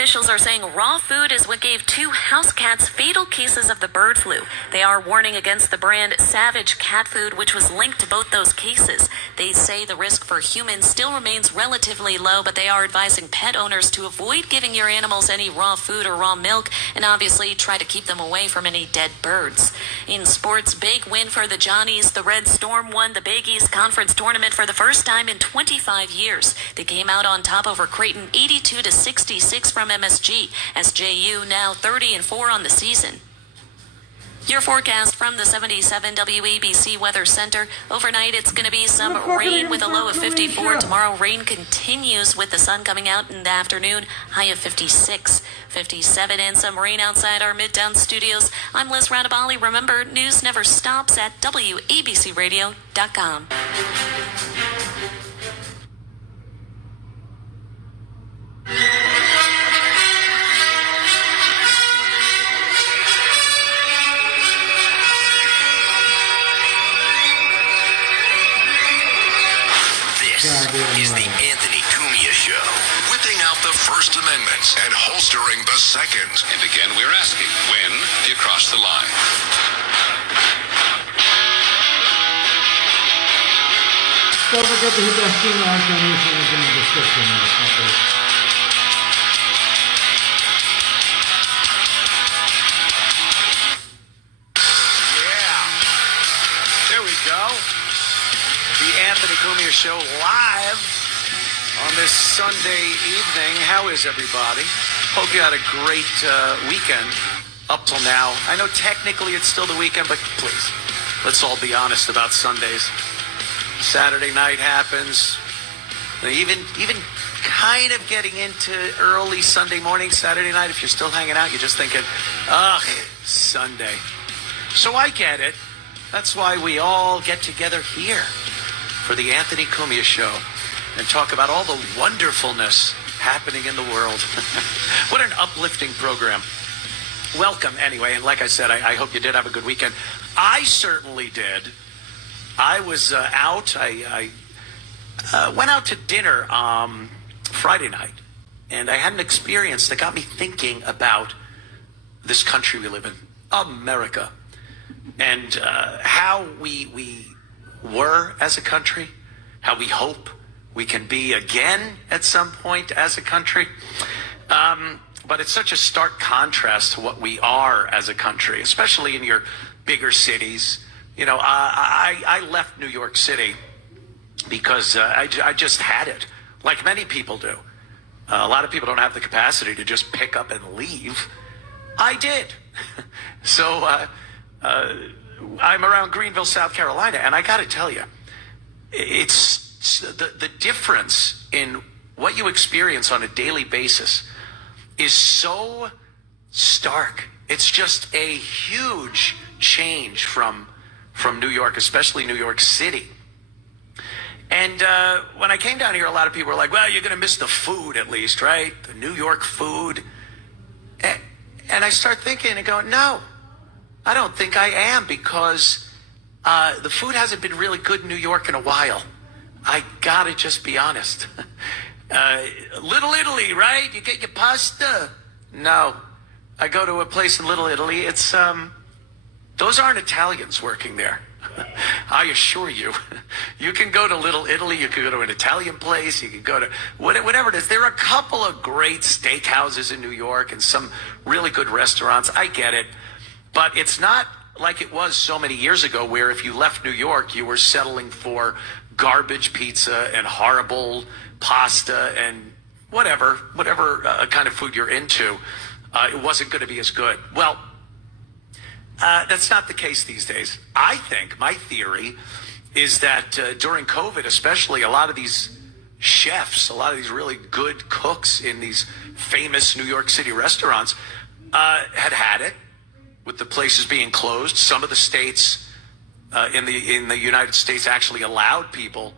officials are saying raw food is what gave 2 house cats fatal cases of the bird flu. They are warning against the brand Savage cat food, which was linked to both those cases. They say the risk for humans still remains relatively low, but they are advising pet owners to avoid giving your animals any raw food or raw milk, and obviously try to keep them away from any dead birds. In sports, big win for the Johnnies. The Red Storm won the Big East Conference Tournament for the first time in 25 years. They came out on top over Creighton 82-66 from MSG. SJU now 30-4 on the season. Your forecast from the 77 WABC Weather Center. Overnight, it's going to be some rain with a low of 54. Tomorrow, rain continues with the sun coming out in the afternoon, high of 56, 57, and some rain outside our Midtown studios. I'm Liz Radabali. Remember, news never stops at WABCRadio.com. Is the Anthony Cumia Show. Whipping out the First Amendment and holstering the Second. And again, we're asking, when do you cross the line? Don't forget to hit that Cumia donation link in the description. Yeah. There we go. The Anthony Cumia Show live on this Sunday evening. How is everybody? Hope you had a great weekend up till now. I know technically it's still the weekend, but please, let's all be honest about Sundays. Saturday night happens. Even kind of getting into early Sunday morning, Saturday night, if you're still hanging out, you're just thinking, ugh, Sunday. So I get it. That's why we all get together here for the Anthony Cumia Show and talk about all the wonderfulness happening in the world. What an uplifting program. Welcome, anyway. And like I said, I hope you did have a good weekend. I certainly did. I was out. I went out to dinner Friday night, and I had an experience that got me thinking about this country we live in, America, and how we were as a country, how we hope we can be again at some point as a country. But it's such a stark contrast to what we are as a country, especially in your bigger cities. You know, I left New York City because I just had it, like many people do. A lot of people don't have the capacity to just pick up and leave. I did. So I'm around Greenville, South Carolina, and I got to tell you, it's the difference in what you experience on a daily basis is so stark. It's just a huge change from New York, especially New York City. And when I came down here, a lot of people were like, well, you're going to miss the food at least, right? The New York food. And I start thinking and going, no, I don't think I am, because the food hasn't been really good in New York in a while. I got to just be honest. Little Italy, right? You get your pasta. No. I go to a place in Little Italy. It's those aren't Italians working there. I assure you. You can go to Little Italy. You can go to an Italian place. You can go to whatever it is. There are a couple of great steakhouses in New York and some really good restaurants. I get it. But it's not like it was so many years ago, where if you left New York, you were settling for garbage pizza and horrible pasta and whatever kind of food you're into. It wasn't going to be as good. Well, that's not the case these days. I think, my theory is that during COVID especially, a lot of these chefs, a lot of these really good cooks in these famous New York City restaurants had it with the places being closed. Some of the states in the United States actually allowed people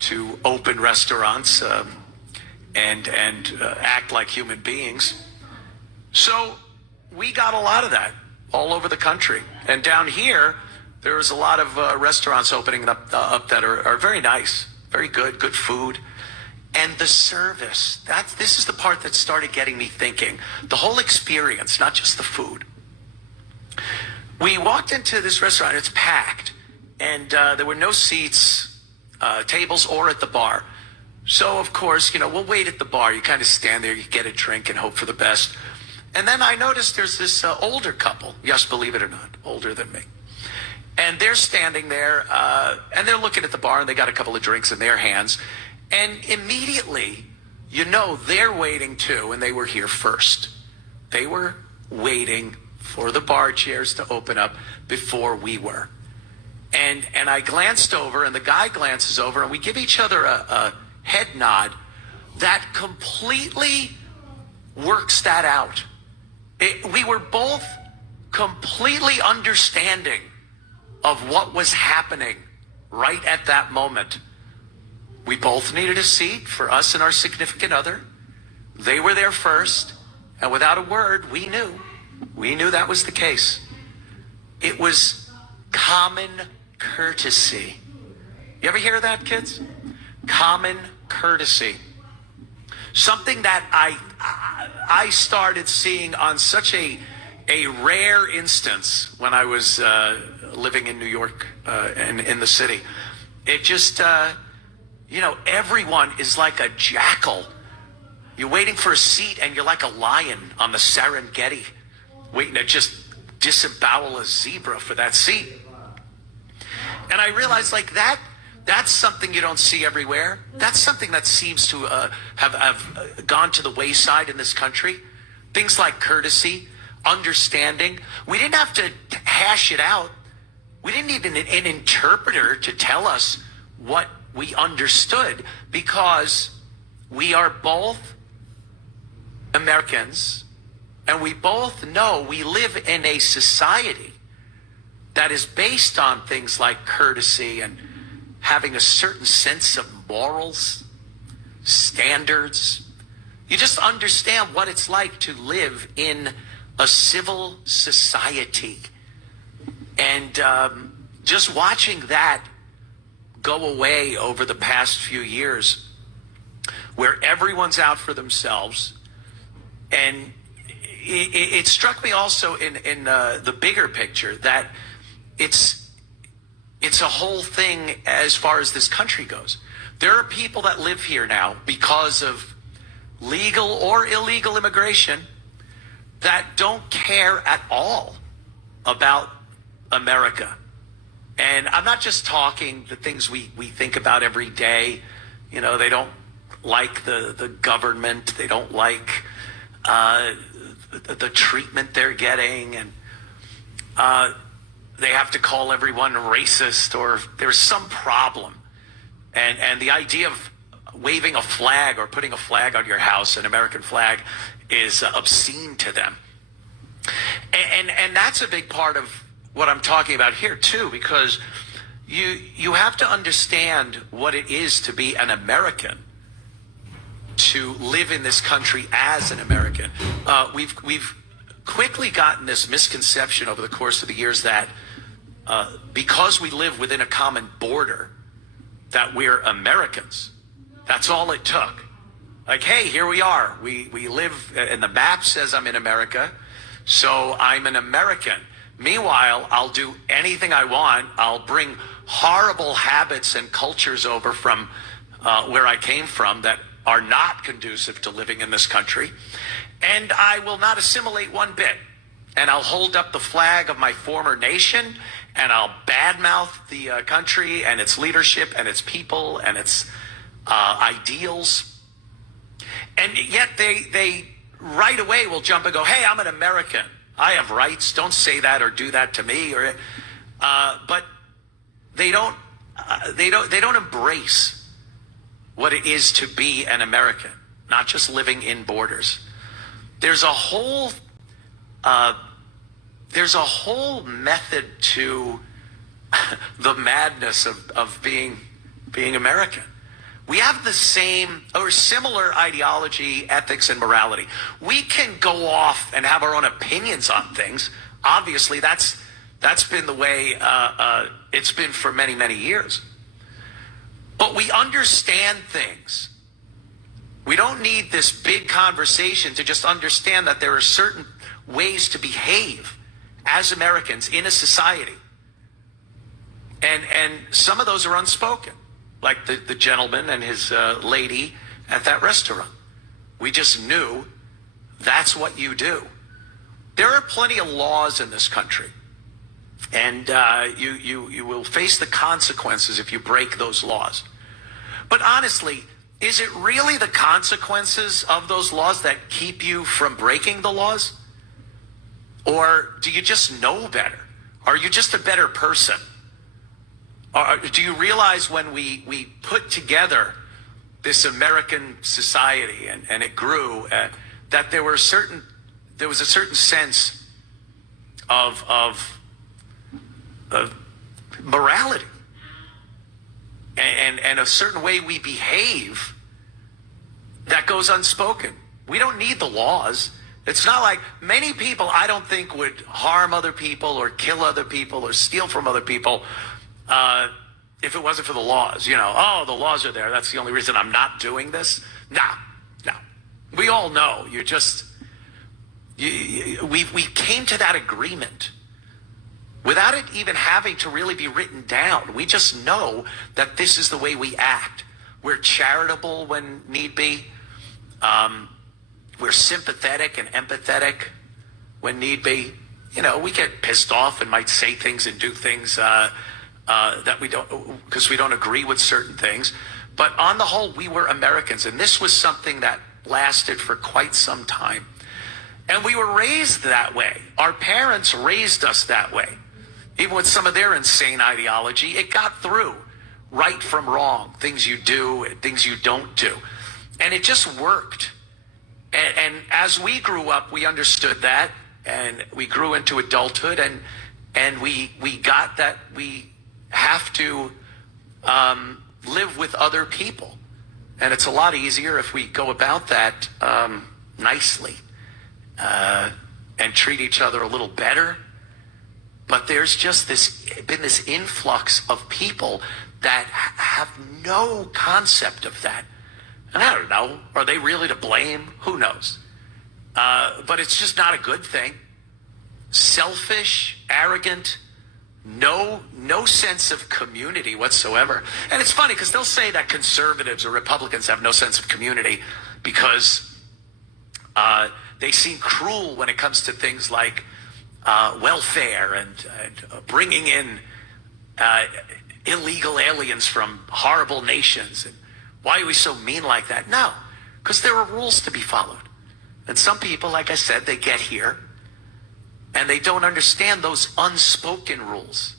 to open restaurants and act like human beings. So we got a lot of that all over the country. And down here, there's a lot of restaurants opening up that are very nice, very good food. And the service, this is the part that started getting me thinking. The whole experience, not just the food. We walked into this restaurant, it's packed, and there were no seats, tables, or at the bar. So, of course, we'll wait at the bar. You kind of stand there, you get a drink and hope for the best. And then I noticed there's this older couple, yes, believe it or not, older than me. And they're standing there, and they're looking at the bar, and they got a couple of drinks in their hands. And immediately, they're waiting too, and they were here first. They were waiting for the bar chairs to open up before we were. And I glanced over, and the guy glances over, and we give each other a head nod that completely works that out. We were both completely understanding of what was happening right at that moment. We both needed a seat for us and our significant other. They were there first, and without a word, we knew that was the case. It was common courtesy. You ever hear that, kids? Common courtesy. Something that I started seeing on such a rare instance when I was living in New York and in the city. It just, everyone is like a jackal. You're waiting for a seat and you're like a lion on the Serengeti, waiting to just disembowel a zebra for that seat. And I realized that's something you don't see everywhere. That's something that seems to have gone to the wayside in this country. Things like courtesy, understanding. We didn't have to hash it out. We didn't need an interpreter to tell us what we understood, because we are both Americans, and we both know we live in a society that is based on things like courtesy and having a certain sense of morals, standards. You just understand what it's like to live in a civil society. And just watching that go away over the past few years, where everyone's out for themselves. And it struck me also in the bigger picture that it's a whole thing as far as this country goes. There are people that live here now because of legal or illegal immigration that don't care at all about America. And I'm not just talking the things we think about every day. They don't like the government. They don't like the treatment they're getting. And they have to call everyone racist, or there's some problem. And the idea of waving a flag or putting a flag on your house, an American flag, is obscene to them. And that's a big part of what I'm talking about here too, because you have to understand what it is to be an American, to live in this country as an American. We've quickly gotten this misconception over the course of the years that because we live within a common border, that we're Americans. That's all it took. Like, hey, here we are. We live, and the map says I'm in America, so I'm an American. Meanwhile, I'll do anything I want. I'll bring horrible habits and cultures over from where I came from that are not conducive to living in this country. And I will not assimilate one bit. And I'll hold up the flag of my former nation, and I'll badmouth the country and its leadership and its people and its ideals. And yet they right away will jump and go, hey, I'm an American. I have rights. Don't say that or do that to me. But they don't embrace what it is to be an American, not just living in borders. There's a whole method to the madness of being American. We have the same or similar ideology, ethics, and morality. We can go off and have our own opinions on things. Obviously, that's been the way it's been for many, many years. But we understand things We don't need this big conversation to just understand that there are certain ways to behave as Americans in a society. And some of those are unspoken, like the gentleman and his lady at that restaurant. We just knew that's what you do. There are plenty of laws in this country, and you will face the consequences if you break those laws. But honestly, is it really the consequences of those laws that keep you from breaking the laws? Or do you just know better? Are you just a better person? Or do you realize when we put together this American society and it grew, that there was a certain sense of morality and a certain way we behave that goes unspoken. We don't need the laws. It's not like many people, I don't think, would harm other people or kill other people or steal from other people if it wasn't for the laws. You know, oh, the laws are there. That's the only reason I'm not doing this. No. We all know. We came to that agreement without it even having to really be written down. We just know that this is the way we act. We're charitable when need be. We're sympathetic and empathetic when need be. You know, we get pissed off and might say things and do things that we don't, because we don't agree with certain things. But on the whole, we were Americans, and this was something that lasted for quite some time. And we were raised that way. Our parents raised us that way. Even with some of their insane ideology, it got through. Right from wrong, things you do, things you don't do. And it just worked. And as we grew up, we understood that, and we grew into adulthood, and we got that we have to live with other people. And it's a lot easier if we go about that nicely and treat each other a little better. But there's just been this influx of people that have no concept of that. And I don't know, are they really to blame? Who knows? But it's just not a good thing. Selfish, arrogant, no sense of community whatsoever. And it's funny because they'll say that conservatives or Republicans have no sense of community because they seem cruel when it comes to things like welfare and bringing in illegal aliens from horrible nations. And why are we so mean like that? No, because there are rules to be followed. And some people, like I said, they get here and they don't understand those unspoken rules.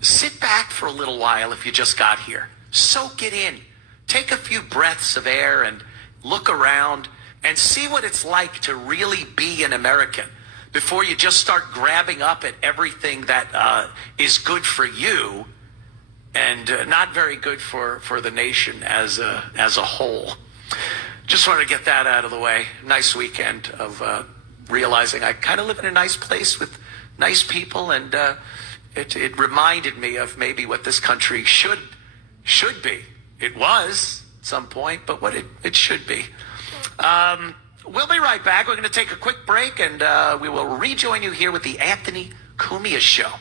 Sit back for a little while if you just got here. Soak it in. Take a few breaths of air and look around and see what it's like to really be an American before you just start grabbing up at everything that is good for you and not very good for the nation as a whole. Just wanted to get that out of the way. Nice weekend of realizing I kind of live in a nice place with nice people, and it reminded me of maybe what this country should be. It was at some point, but what it should be. We'll be right back. We're going to take a quick break, and we will rejoin you here with the Anthony Cumia Show.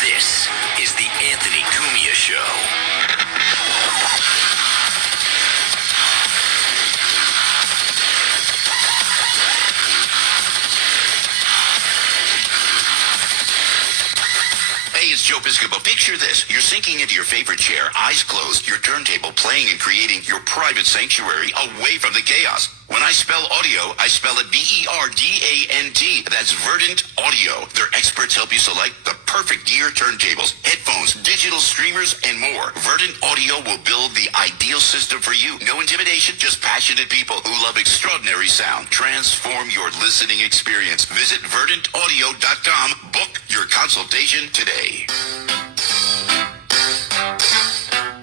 This is the Anthony Cumia Show. Hey, it's Joe Piscopo. Picture this. You're sinking into your favorite chair, eyes closed, your turntable playing and creating your private sanctuary away from the chaos. When I spell audio, I spell it Verdant. That's Verdant Audio. Their experts help you select the perfect gear, turntables, headphones, digital streamers, and more. Verdant Audio will build the ideal system for you. No intimidation, just passionate people who love extraordinary sound. Transform your listening experience. Visit VerdantAudio.com. Book your consultation today.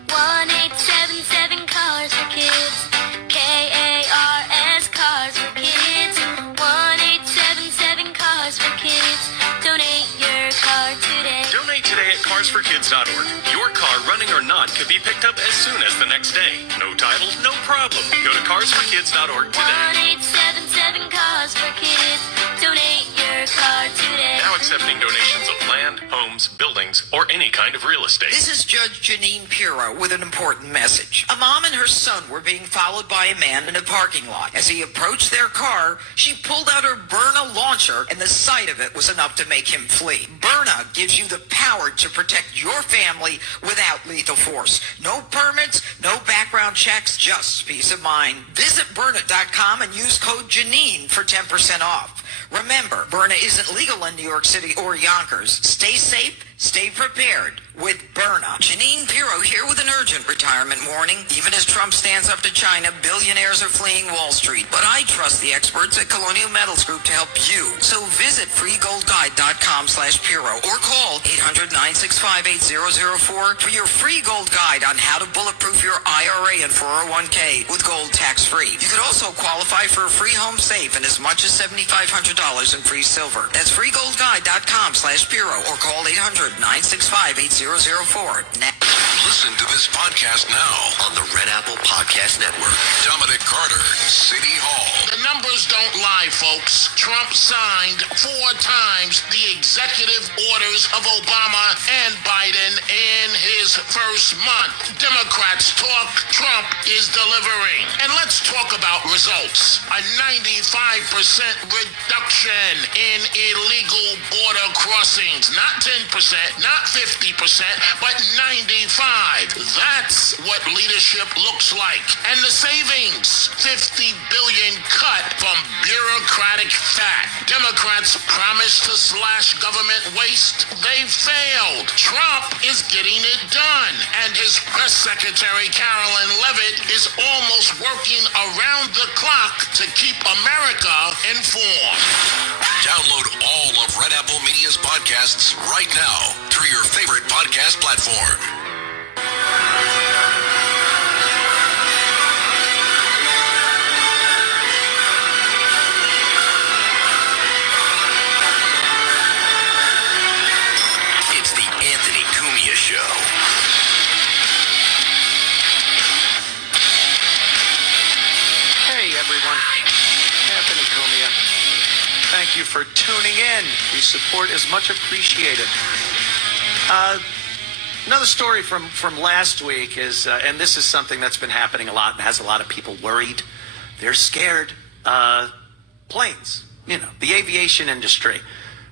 1877 Cars for Kids. KARS Cars for Kids. 1877 Cars for Kids. Donate your car today. Donate today at carsforkids.org. Your car running or not, could be picked up as soon as the next day. No title, no problem. Go to carsforkids.org today. 1877 Cars for Kids. Donate your car today. Now accepting donations of land, homes, buildings, or any kind of real estate. This is Judge Janine Pirro with an important message. A mom and her son were being followed by a man in a parking lot. As he approached their car, she pulled out her Byrna launcher, and the sight of it was enough to make him flee. Byrna gives you the power to protect your family without lethal force. No permits, no background checks, just peace of mind. Visit Byrna.com and use code Janine for 10% off. Remember, Byrna isn't legal in New York City or Yonkers. Stay safe, stay prepared with Byrna. Janine Pirro here with an urgent retirement warning. Even as Trump stands up to China, billionaires are fleeing Wall Street. But I trust the experts at Colonial Metals Group to help you. So visit freegoldguide.com/Pirro or call 800-965-8004 for your free gold guide on how to bulletproof your IRA and 401k with gold tax-free. You could also qualify for a free home safe and as much as $7,500 in free silver. That's freegoldguide.com/Pirro or call 800-965-8004. Listen to this podcast now on the Red Apple Podcast Network. Dominic Carter, City Hall. The numbers don't lie, folks. Trump signed 4 times the executive orders of Obama and Biden in his first month. Democrats talk, Trump is delivering. And let's talk about results. A 95% reduction in illegal border crossings. Not 10%, not 50%, but 95. That's what leadership looks like. And the savings, $50 billion cut from bureaucratic fat. Democrats promised to slash government waste. They failed. Trump is getting it done. And his press secretary, Carolyn Levitt, is almost working around the clock to keep America informed. Download all of Red Apple Media's podcasts right now through your favorite podcast platform. It's the Anthony Cumia Show. Hey, everyone. Anthony Cumia. Thank you for tuning in. Your support is much appreciated. Another story from last week is, and this is something that's been happening a lot and has a lot of people worried. They're scared. Planes, the aviation industry.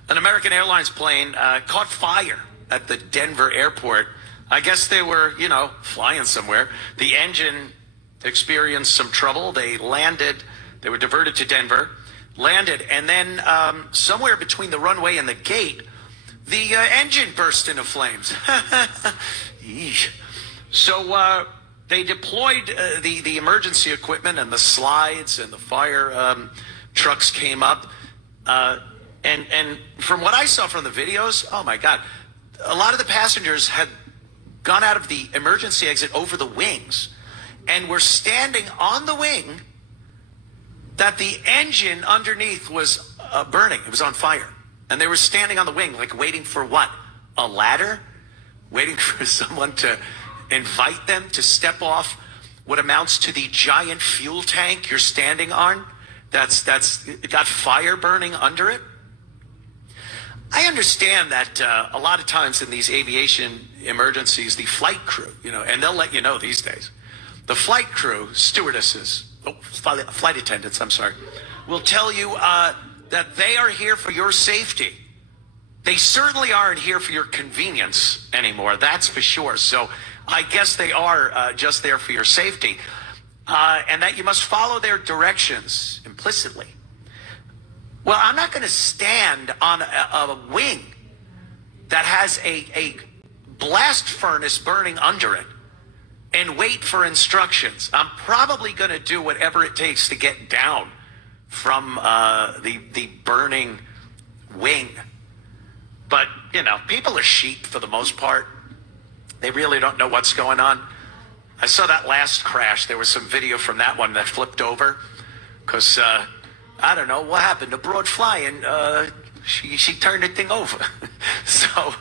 An American Airlines plane caught fire at the Denver airport. I guess they were, flying somewhere. The engine experienced some trouble. They landed. They were diverted to Denver, landed, and then somewhere between the runway and the gate, the engine burst into flames. Yeesh. So they deployed the emergency equipment and the slides, and the fire trucks came up. And from what I saw from the videos, oh my God, a lot of the passengers had gone out of the emergency exit over the wings and were standing on the wing that the engine underneath was burning. It was on fire. And they were standing on the wing, like waiting for what? A ladder? Waiting for someone to invite them to step off what amounts to the giant fuel tank you're standing on that's got fire burning under it. I understand that a lot of times in these aviation emergencies, the flight crew, and they'll let you know these days, the flight crew, stewardesses, flight attendants, will tell you that they are here for your safety. They certainly aren't here for your convenience anymore, that's for sure. So I guess they are just there for your safety. And that you must follow their directions implicitly. Well, I'm not going to stand on a wing that has a blast furnace burning under it and wait for instructions. I'm probably going to do whatever it takes to get down from the burning wing. But, people are sheep for the most part. They really don't know what's going on. I saw that last crash. There was some video from that one that flipped over because, I don't know, what happened? A broad flying, she turned the thing over. So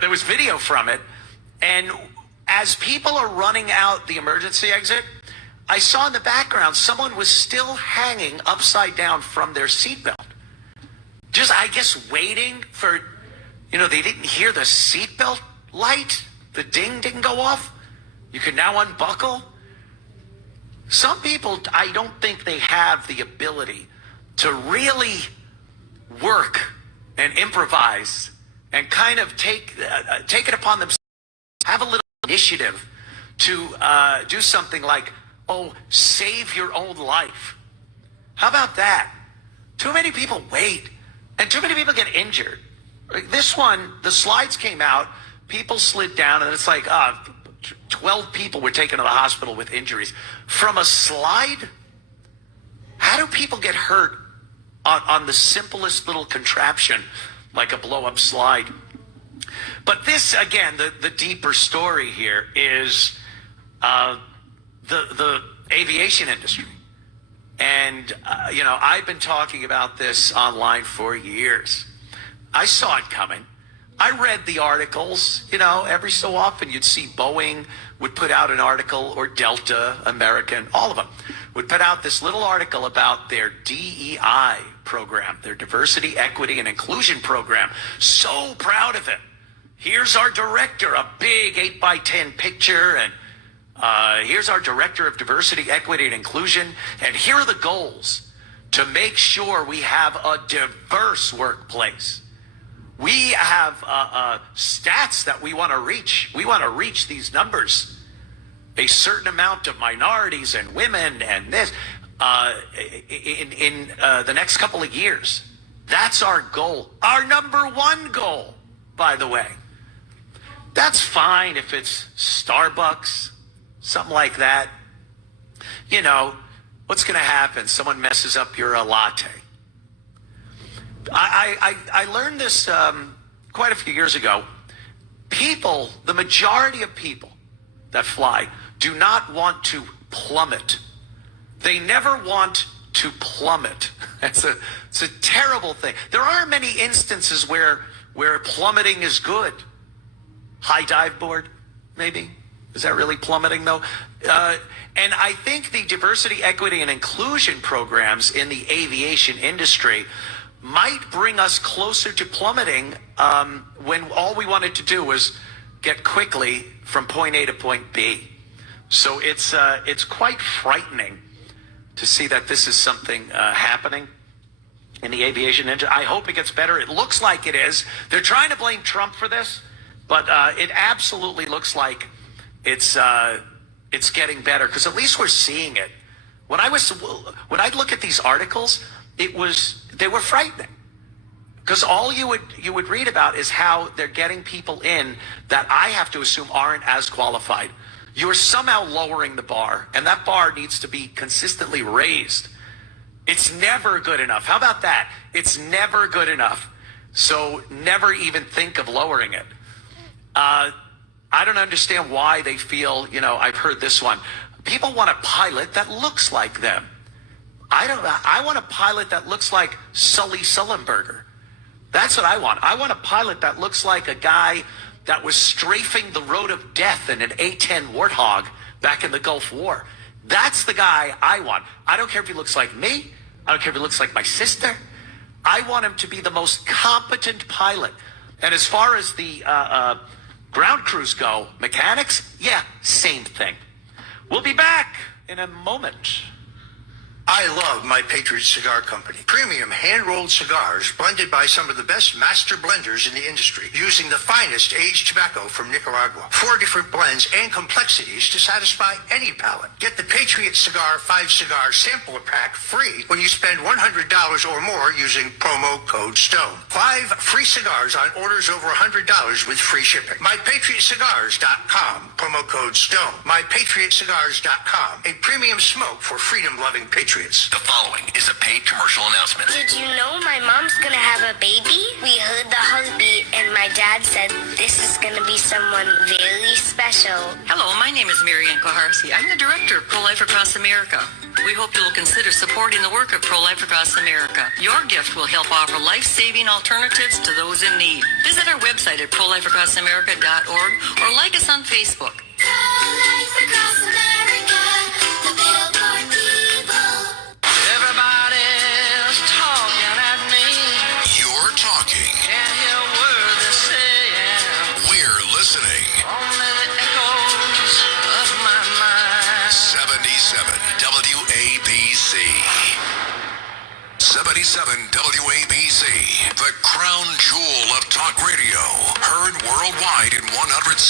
there was video from it. And as people are running out the emergency exit, I saw in the background someone was still hanging upside down from their seatbelt. Just, I guess, waiting for, they didn't hear the seatbelt light. The ding didn't go off. You can now unbuckle. Some people, I don't think they have the ability to really work and improvise and kind of take it upon themselves, have a little initiative to do something like, save your own life. How about that? Too many people wait, and too many people get injured. This one, the slides came out, people slid down, and it's like 12 people were taken to the hospital with injuries. From a slide? How do people get hurt on the simplest little contraption, like a blow-up slide? But this, again, the deeper story here is the aviation industry. And, I've been talking about this online for years. I saw it coming. I read the articles, every so often you'd see Boeing would put out an article, or Delta, American, all of them would put out this little article about their DEI program, their diversity, equity, and inclusion program. So proud of it. Here's our director, a big 8x10 picture, and here's our director of diversity, equity, and inclusion, and here are the goals to make sure we have a diverse workplace. We have stats that we want to reach. We want to reach these numbers. A certain amount of minorities and women and this in the next couple of years. That's our goal. Our number one goal, by the way. That's fine if it's Starbucks, something like that. What's going to happen? Someone messes up your latte. I learned this quite a few years ago. People, the majority of people that fly, do not want to plummet. They never want to plummet. It's a terrible thing. There are many instances where plummeting is good. High dive board, maybe. Is that really plummeting, though? And I think the diversity, equity, and inclusion programs in the aviation industry might bring us closer to plummeting when all we wanted to do was get quickly from point A to point B. So it's quite frightening to see that this is something happening in the aviation industry. I hope it gets better. It looks like it is. They're trying to blame Trump for this, but it absolutely looks like it's getting better, because at least we're seeing it. When I look at these articles, they were frightening, because all you would read about is how they're getting people in that I have to assume aren't as qualified. You're somehow lowering the bar, and that bar needs to be consistently raised. It's never good enough. How about that? It's never good enough. So never even think of lowering it. I don't understand why they feel, I've heard this one. People want a pilot that looks like them. I want a pilot that looks like Sully Sullenberger. That's what I want. I want a pilot that looks like a guy that was strafing the road of death in an A-10 Warthog back in the Gulf War. That's the guy I want. I don't care if he looks like me. I don't care if he looks like my sister. I want him to be the most competent pilot. And as far as the ground crews go, mechanics, yeah, same thing. We'll be back in a moment. I love my Patriot Cigar Company. Premium hand-rolled cigars blended by some of the best master blenders in the industry, using the finest aged tobacco from Nicaragua. 4 different blends and complexities to satisfy any palate. Get the Patriot Cigar 5-cigar sampler pack free when you spend $100 or more using promo code STONE. 5 free cigars on orders over $100 with free shipping. MyPatriotCigars.com, promo code STONE. MyPatriotCigars.com, a premium smoke for freedom-loving patriots. The following is a paid commercial announcement. Did you know my mom's gonna have a baby? We heard the heartbeat and my dad said this is gonna be someone very special. Hello, my name is Marianne Koharski. I'm the director of Pro-Life Across America. We hope you will consider supporting the work of Pro-Life Across America. Your gift will help offer life-saving alternatives to those in need. Visit our website at prolifeacrossamerica.org or like us on Facebook. Pro-Life Across America, the billboard people. Everybody's talking at me. You're talking. Can't hear a word they're saying. We're listening. Only the echoes of my mind. 77 WABC. 77 WABC, the crown jewel of talk radio. Heard worldwide in 173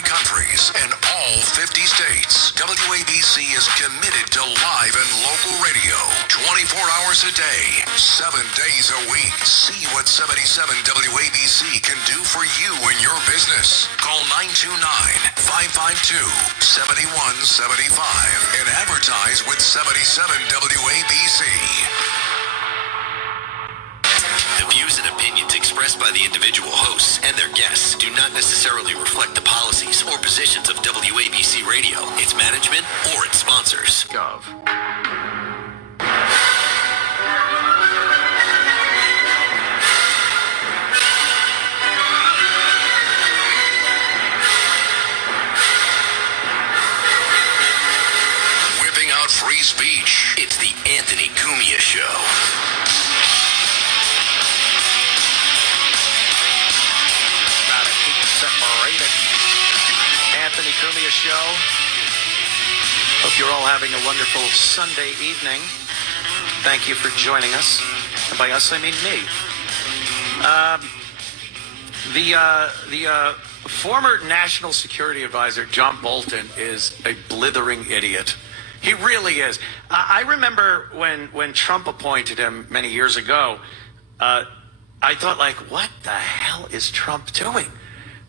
countries and all 50 states. WABC is committed to live and local radio 24 hours a day, 7 days a week. See what 77 WABC can do for you and your business. Call 929-552-7175 and advertise with 77 WABC. The views and opinions expressed by the individual hosts and their guests do not necessarily reflect the policies or positions of WABC Radio, its management, or its sponsors. Gov. Whipping out free speech. It's the Anthony Cumia Show. Separated. Anthony Cumia Show. Hope you're all having a wonderful Sunday evening. Thank you for joining us. And by us, I mean me. The former National Security Advisor, John Bolton, is a blithering idiot. He really is. I remember when Trump appointed him many years ago, I thought, like, what the hell is Trump doing?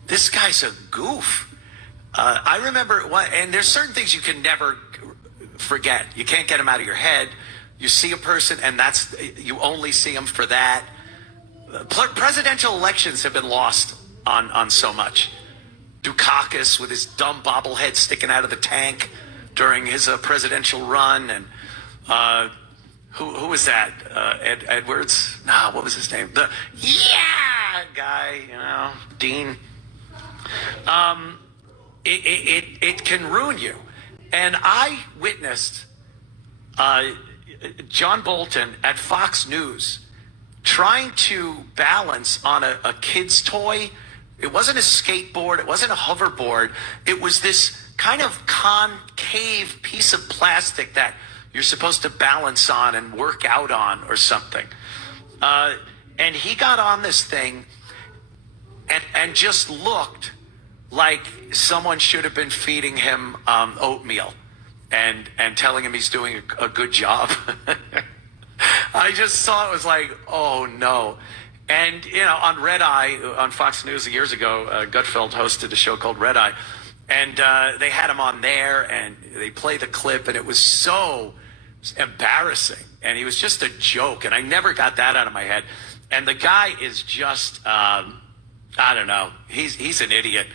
This guy's a goof. I remember, and there's certain things you can never forget. You can't get them out of your head. You see a person, and you only see them for that. Presidential elections have been lost on so much. Dukakis with his dumb bobblehead sticking out of the tank during his presidential run, and who was that? Edwards? No, what was his name? The guy, Dean. It can ruin you. And I witnessed John Bolton at Fox News trying to balance on a kid's toy. It wasn't a skateboard. It wasn't a hoverboard. It was this kind of concave piece of plastic that you're supposed to balance on and work out on or something. And he got on this thing and just looked like someone should have been feeding him oatmeal and telling him he's doing a good job. I just saw it was like, oh no. And, on Red Eye, on Fox News years ago, Gutfeld hosted a show called Red Eye. And they had him on there, and they played the clip, and it was so embarrassing. And he was just a joke, and I never got that out of my head. And the guy is just, I don't know, he's an idiot.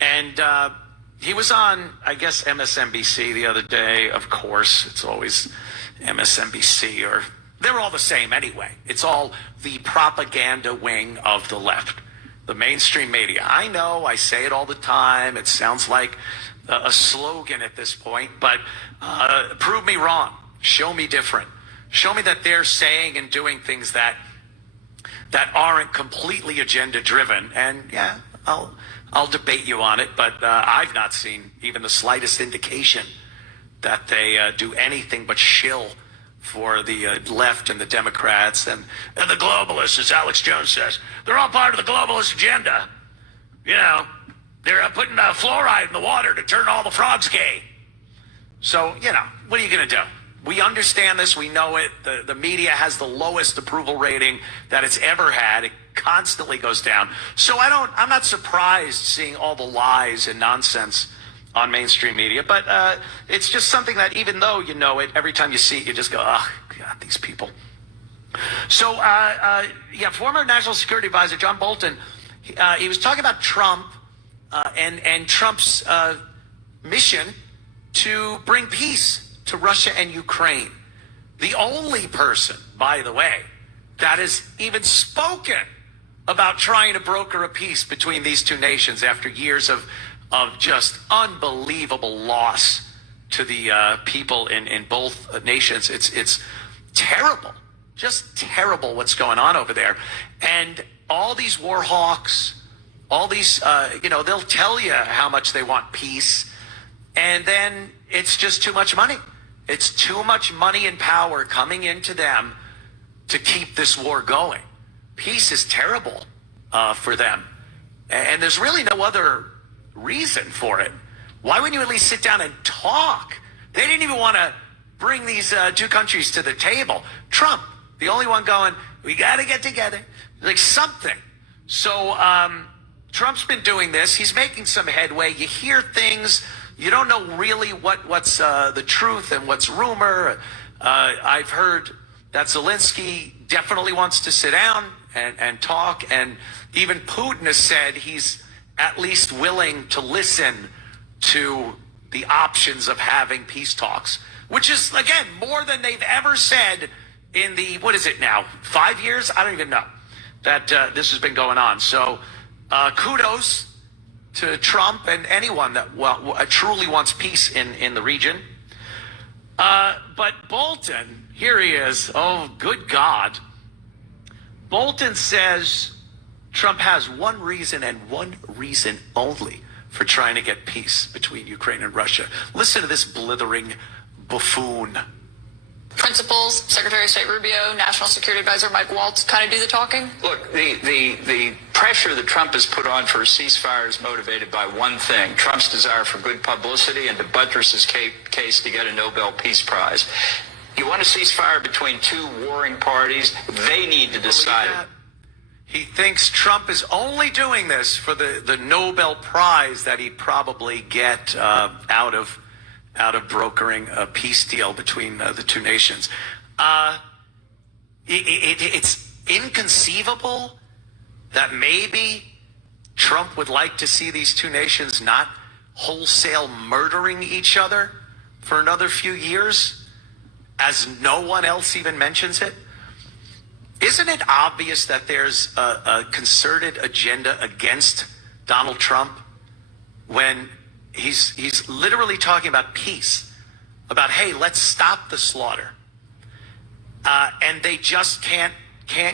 And he was on, I guess, MSNBC the other day. Of course, it's always MSNBC, or they're all the same anyway. It's all the propaganda wing of the left, the mainstream media. I know, I say it all the time. It sounds like a slogan at this point, but prove me wrong. Show me different. Show me that they're saying and doing things that aren't completely agenda driven. And yeah, I'll debate you on it, but I've not seen even the slightest indication that they do anything but shill for the left and the Democrats and the globalists, as Alex Jones says. They're all part of the globalist agenda. They're putting fluoride in the water to turn all the frogs gay. So, what are you going to do? We understand this. We know it. The media has the lowest approval rating that it's ever had. It constantly goes down. So I'm not surprised seeing all the lies and nonsense on mainstream media, but it's just something that even though you know it, every time you see it, you just go, oh, God, these people. So, former National Security Advisor John Bolton, he was talking about Trump and Trump's mission to bring peace to Russia and Ukraine. The only person, by the way, that has even spoken about trying to broker a peace between these two nations after years of just unbelievable loss to the people in both nations. It's terrible, just terrible what's going on over there. And all these war hawks, all these, they'll tell you how much they want peace, and then it's just too much money. It's too much money and power coming into them to keep this war going. Peace is terrible for them. And there's really no other reason for it. Why wouldn't you at least sit down and talk? They didn't even want to bring these two countries to the table. Trump, the only one going, we got to get together. Like something. So Trump's been doing this. He's making some headway. You hear things. You don't know really what's the truth and what's rumor. I've heard that Zelensky definitely wants to sit down and talk. And even Putin has said he's at least willing to listen to the options of having peace talks, which is, again, more than they've ever said in the, what is it now, 5 years? I don't even know that this has been going on. So kudos to Trump and anyone that truly wants peace in the region. But Bolton, here he is. Oh, good God. Bolton says Trump has one reason and one reason only for trying to get peace between Ukraine and Russia. Listen to this blithering buffoon. Principals, Secretary of State Rubio, National Security Advisor Mike Waltz kind of do the talking? Look, the pressure that Trump has put on for a ceasefire is motivated by one thing, Trump's desire for good publicity and to buttress his case to get a Nobel Peace Prize. You want a ceasefire between two warring parties, they need to decide it. He thinks Trump is only doing this for the Nobel Prize that he'd probably get out of brokering a peace deal between the two nations. It's inconceivable that maybe Trump would like to see these two nations not wholesale murdering each other for another few years, as no one else even mentions it. Isn't it obvious that there's a concerted agenda against Donald Trump when he's literally talking about peace, about, hey, let's stop the slaughter, and they just can't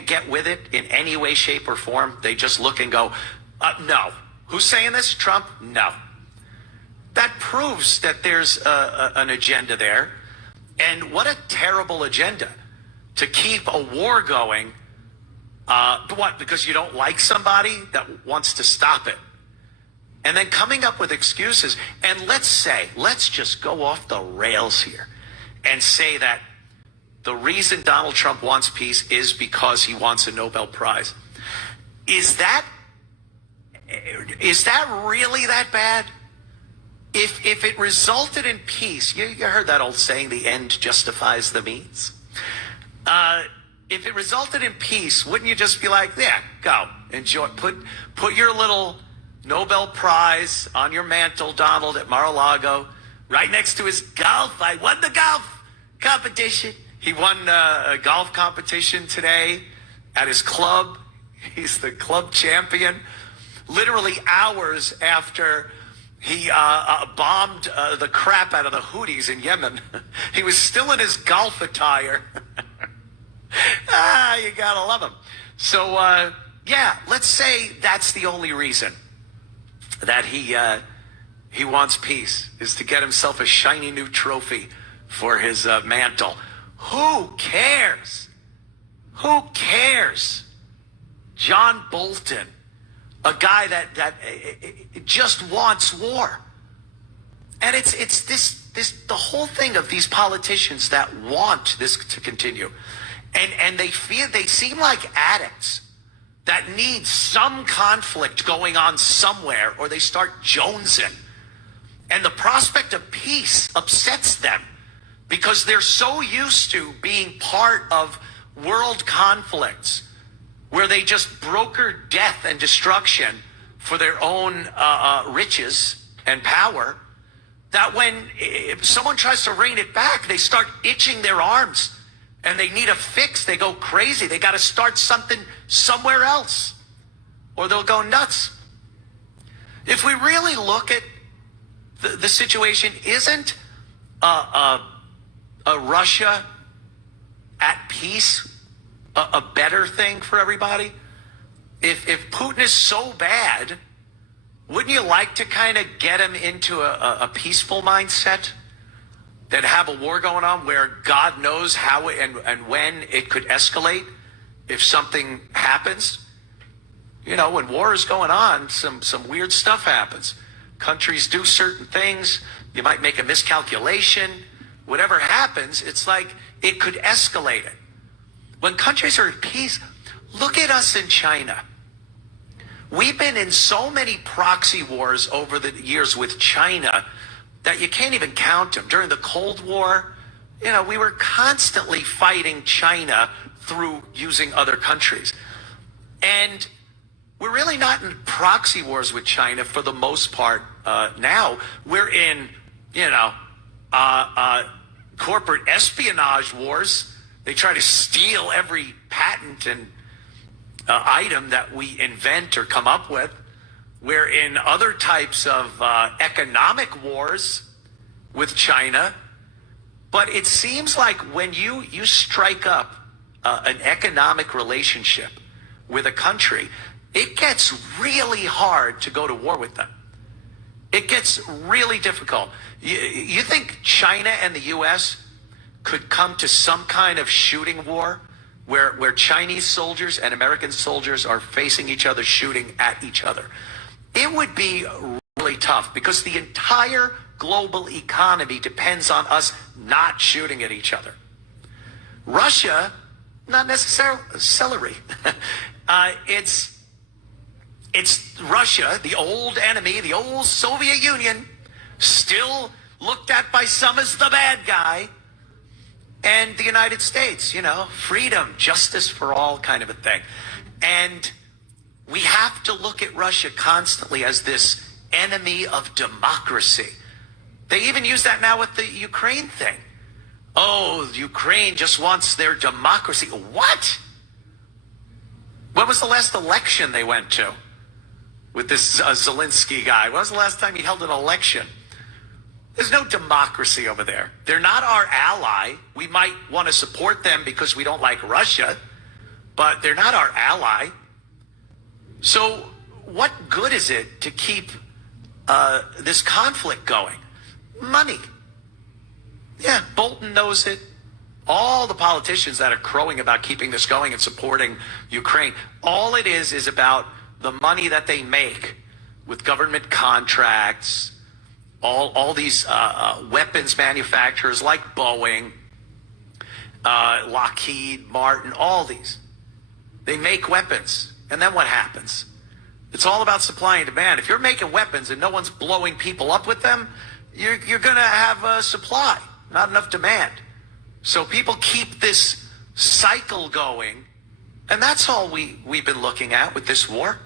get with it in any way, shape, or form? They just look and go, no. Who's saying this? Trump? No. That proves that there's an agenda there, and what a terrible agenda to keep a war going. What? Because you don't like somebody that wants to stop it. And then coming up with excuses. And let's just go off the rails here and say that the reason Donald Trump wants peace is because he wants a Nobel Prize. Is that really that bad? If it resulted in peace, you heard that old saying, the end justifies the means? If it resulted in peace, wouldn't you just be like, yeah, go, enjoy, put your little Nobel Prize on your mantle, Donald, at Mar-a-Lago, right next to his golf. I won the golf competition. He won a golf competition today at his club. He's the club champion. Literally hours after he bombed the crap out of the Houthis in Yemen, he was still in his golf attire. You gotta love him. So, yeah, let's say that's the only reason that he wants peace, is to get himself a shiny new trophy for his mantle. Who cares? Who cares? John Bolton, a guy that just wants war. And it's the whole thing of these politicians that want this to continue. And they seem like addicts that need some conflict going on somewhere, or they start jonesing. And the prospect of peace upsets them because they're so used to being part of world conflicts where they just broker death and destruction for their own riches and power, that when if someone tries to rein it back, they start itching their arms and they need a fix. They go crazy. They got to start something somewhere else or they'll go nuts. If we really look at the situation, isn't a Russia at peace a better thing for everybody? If Putin is so bad, wouldn't you like to kind of get him into a peaceful mindset? That have a war going on where God knows how and when it could escalate if something happens? You know, when war is going on, some weird stuff happens. Countries do certain things. You might make a miscalculation. Whatever happens, it's like it could escalate it. When countries are at peace, look at us in China. We've been in so many proxy wars over the years with China that you can't even count them. During the Cold War, you know, we were constantly fighting China through using other countries. And we're really not in proxy wars with China for the most part now. We're in, corporate espionage wars. They try to steal every patent and item that we invent or come up with. We're in other types of economic wars with China. But it seems like when you strike up an economic relationship with a country, it gets really hard to go to war with them. It gets really difficult. You think China and the U.S. could come to some kind of shooting war where Chinese soldiers and American soldiers are facing each other, shooting at each other? It would be really tough because the entire global economy depends on us not shooting at each other. Russia, not necessarily celery. It's Russia, the old enemy, the old Soviet Union, still looked at by some as the bad guy, and the United States, freedom, justice for all kind of a thing. And we have to look at Russia constantly as this enemy of democracy. They even use that now with the Ukraine thing. Oh, Ukraine just wants their democracy. What? When was the last election they went to with this Zelensky guy? When was the last time he held an election? There's no democracy over there. They're not our ally. We might want to support them because we don't like Russia, but they're not our ally. So what good is it to keep this conflict going? Money. Yeah, Bolton knows it. All the politicians that are crowing about keeping this going and supporting Ukraine, all it is about the money that they make with government contracts, all these weapons manufacturers like Boeing, Lockheed Martin, all these. They make weapons. And then what happens? It's all about supply and demand. If you're making weapons and no one's blowing people up with them, you're going to have a supply, not enough demand. So people keep this cycle going. And that's all we've been looking at with this war.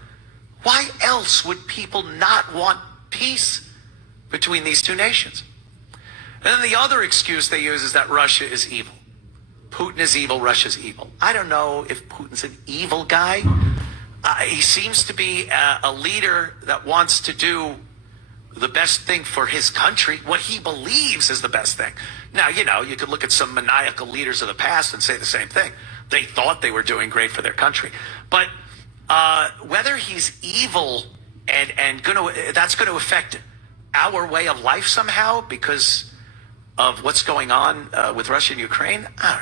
Why else would people not want peace between these two nations? And then the other excuse they use is that Russia is evil. Putin is evil, Russia's evil. I don't know if Putin's an evil guy. He seems to be a leader that wants to do the best thing for his country, what he believes is the best thing. Now, you could look at some maniacal leaders of the past and say the same thing. They thought they were doing great for their country. But whether he's evil and that's going to affect our way of life somehow because of what's going on with Russia and Ukraine, I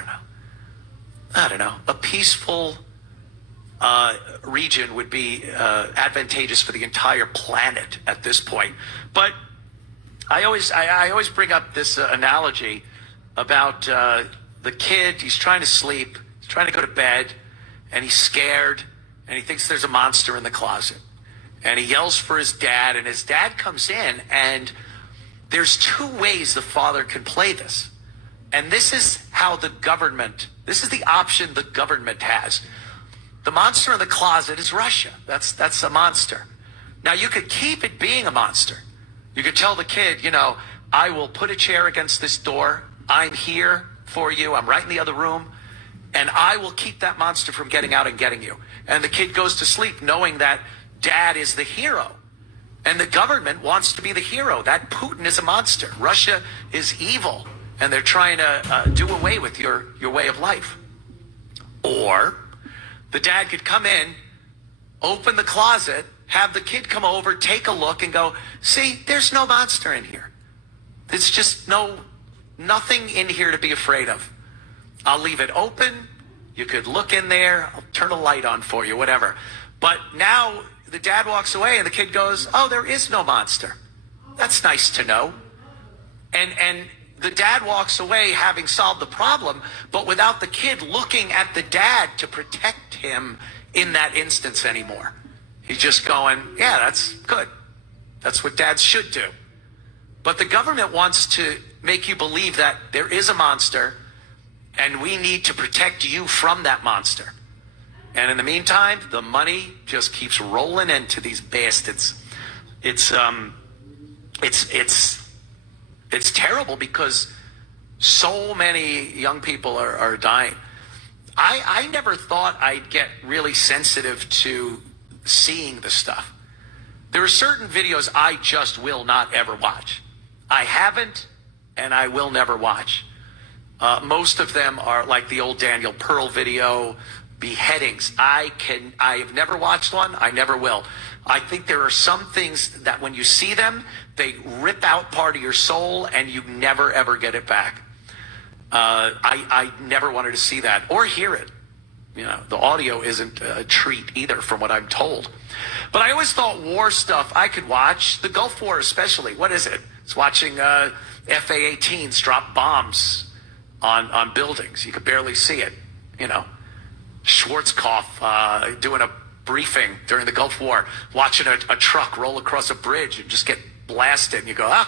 don't know. A peaceful region would be advantageous for the entire planet at this point. But I always bring up this analogy about the kid. He's trying to sleep, he's trying to go to bed, and he's scared, and he thinks there's a monster in the closet, and he yells for his dad, and his dad comes in, and there's two ways the father can play this. And this is how this is the option the government has. The monster in the closet is Russia. That's a monster. Now, you could keep it being a monster. You could tell the kid, I will put a chair against this door. I'm here for you. I'm right in the other room. And I will keep that monster from getting out and getting you. And the kid goes to sleep knowing that dad is the hero. And the government wants to be the hero. That Putin is a monster. Russia is evil. And they're trying to do away with your way of life. Or the dad could come in, open the closet, have the kid come over, take a look, and go, see, there's no monster in here. There's just nothing in here to be afraid of. I'll leave it open. You could look in there. I'll turn a light on for you, whatever. But now the dad walks away and the kid goes, oh, there is no monster. That's nice to know. And the dad walks away having solved the problem, but without the kid looking at the dad to protect him in that instance anymore. He's just going, yeah, that's good. That's what dads should do. But the government wants to make you believe that there is a monster and we need to protect you from that monster. And in the meantime, the money just keeps rolling into these bastards. It's terrible because so many young people are dying. I never thought I'd get really sensitive to seeing the stuff. There are certain videos I just will not ever watch. I haven't, and I will never watch. Most of them are like the old Daniel Pearl video, beheadings. I've never watched one. I never will. I think there are some things that when you see them, they rip out part of your soul and you never ever get it back. I never wanted to see that or hear it. You know, the audio isn't a treat either from what I'm told. But I always thought war stuff I could watch. The Gulf War especially. What is it? It's watching FA-18s drop bombs on buildings. You could barely see it. You know, Schwarzkopf doing a briefing during the Gulf War, watching a truck roll across a bridge and just get blasted. And you go,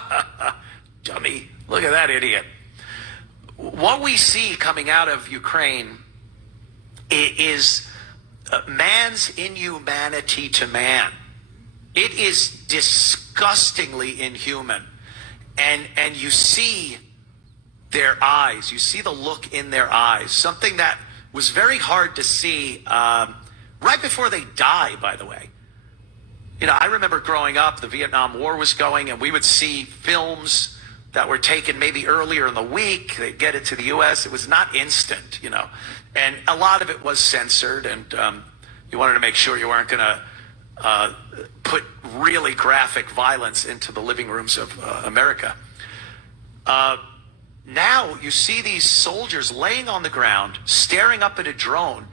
dummy, look at that idiot. What we see coming out of Ukraine is man's inhumanity to man. It is disgustingly inhuman. And you see their eyes. You see the look in their eyes. Something that was very hard to see right before they die, by the way. You know, I remember growing up, the Vietnam War was going, and we would see films that were taken maybe earlier in the week. They'd get it to the U.S. It was not instant, you know. And a lot of it was censored, and you wanted to make sure you weren't going to put really graphic violence into the living rooms of America. Now you see these soldiers laying on the ground, staring up at a drone,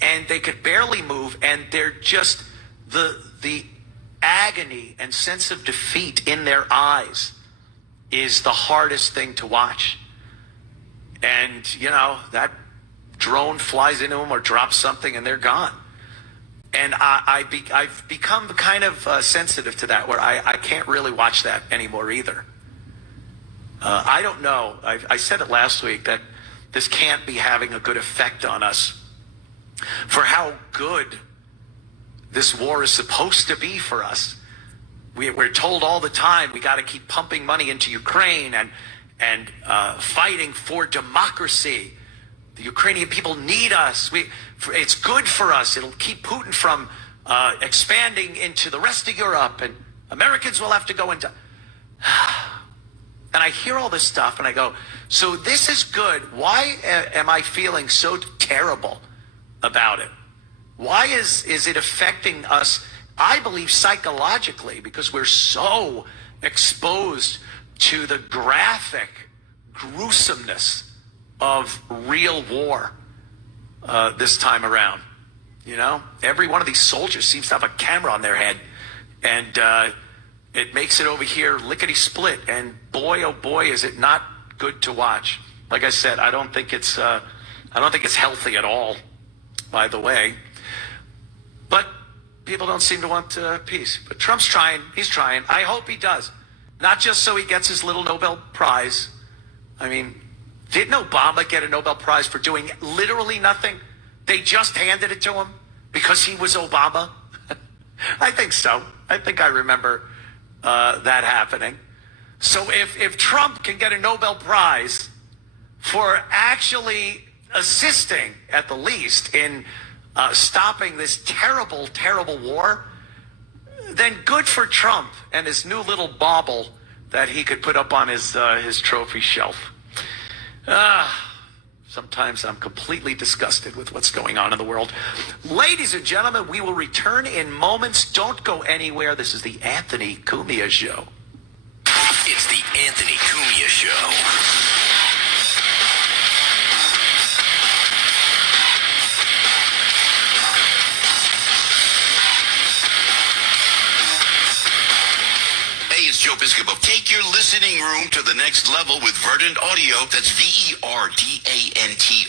and they could barely move, and they're just the agony and sense of defeat in their eyes is the hardest thing to watch. And, you know, that drone flies into them or drops something and they're gone. And I've become kind of sensitive to that, where I can't really watch that anymore either. I don't know. I said it last week that this can't be having a good effect on us for how good this war is supposed to be for us. We're told all the time we got to keep pumping money into Ukraine and fighting for democracy. The Ukrainian people need us. It's good for us. It'll keep Putin from expanding into the rest of Europe, and Americans will have to go into... And I hear all this stuff and I go, so this is good. Why am I feeling so terrible about it? Why is it affecting us, I believe, psychologically, because we're so exposed to the graphic gruesomeness of real war this time around. You know, every one of these soldiers seems to have a camera on their head, and it makes it over here lickety-split, and boy, oh boy, is it not good to watch. Like I said, I don't think it's healthy at all, by the way. But people don't seem to want peace. But Trump's trying. He's trying. I hope he does. Not just so he gets his little Nobel Prize. I mean, didn't Obama get a Nobel Prize for doing literally nothing? They just handed it to him because he was Obama? I think so. I think I remember that happening. So if Trump can get a Nobel Prize for actually assisting, at the least, in stopping this terrible, terrible war, then good for Trump and his new little bauble that he could put up on his trophy shelf. Sometimes I'm completely disgusted with what's going on in the world. Ladies and gentlemen, we will return in moments. Don't go anywhere. This is the Anthony Cumia Show. It's the Anthony Cumia Show. It's Joe Piscopo. Take your listening room to the next level with Verdant Audio. That's VERDANT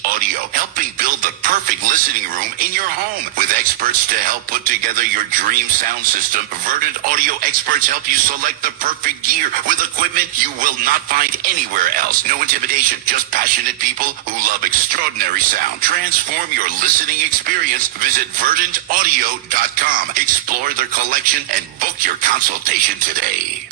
Audio. Helping build the perfect listening room in your home. With experts to help put together your dream sound system, Verdant Audio experts help you select the perfect gear with equipment you will not find anywhere else. No intimidation, just passionate people who love extraordinary sound. Transform your listening experience. Visit VerdantAudio.com. Explore their collection and book your consultation today.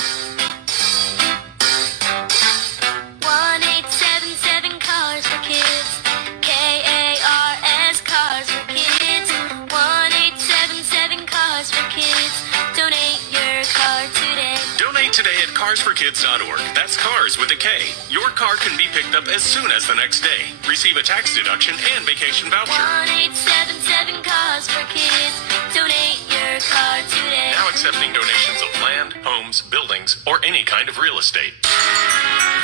1-877 Cars for Kids. KARS Cars for Kids. 1-877 Cars for Kids. Donate your car today. Donate today at carsforkids.org. That's cars with a K. Your car can be picked up as soon as the next day. Receive a tax deduction and vacation voucher. 1-877 Cars for Kids. Donate your car today. Now accepting donations of land, homes, buildings, or any kind of real estate.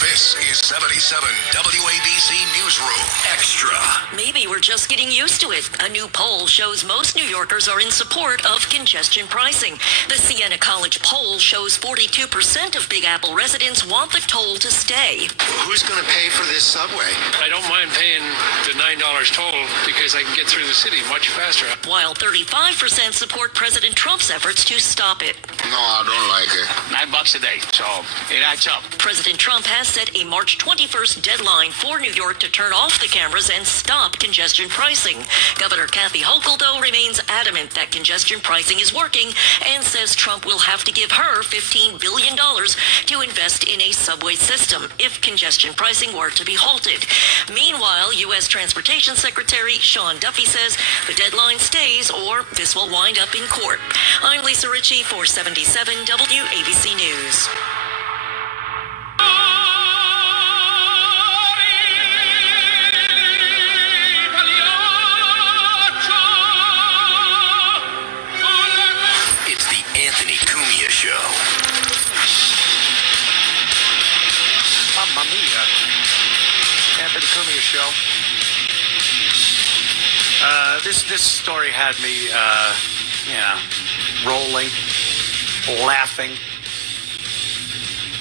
This is 77 WABC Newsroom Extra. Maybe we're just getting used to it. A new poll shows most New Yorkers are in support of congestion pricing. The Siena College poll shows 42% of Big Apple residents want the toll to stay. Who's going to pay for this subway? I don't mind paying the $9 toll because I can get through the city much faster. While 35% support President Trump's efforts to stop it. No, I don't like it. $9 a day, so it adds up. President Trump has set a March 21st deadline for New York to turn off the cameras and stop congestion pricing. Governor Kathy Hochul, though, remains adamant that congestion pricing is working and says Trump will have to give her $15 billion to invest in a subway system if congestion pricing were to be halted. Meanwhile, U.S. Transportation Secretary Sean Duffy says the deadline stays or this will wind up in court. I'm Lisa Ritchie for 77 WABC News. It's the Anthony Cumia Show. Mamma mia. Anthony Cumia Show. This story had me, rolling, laughing.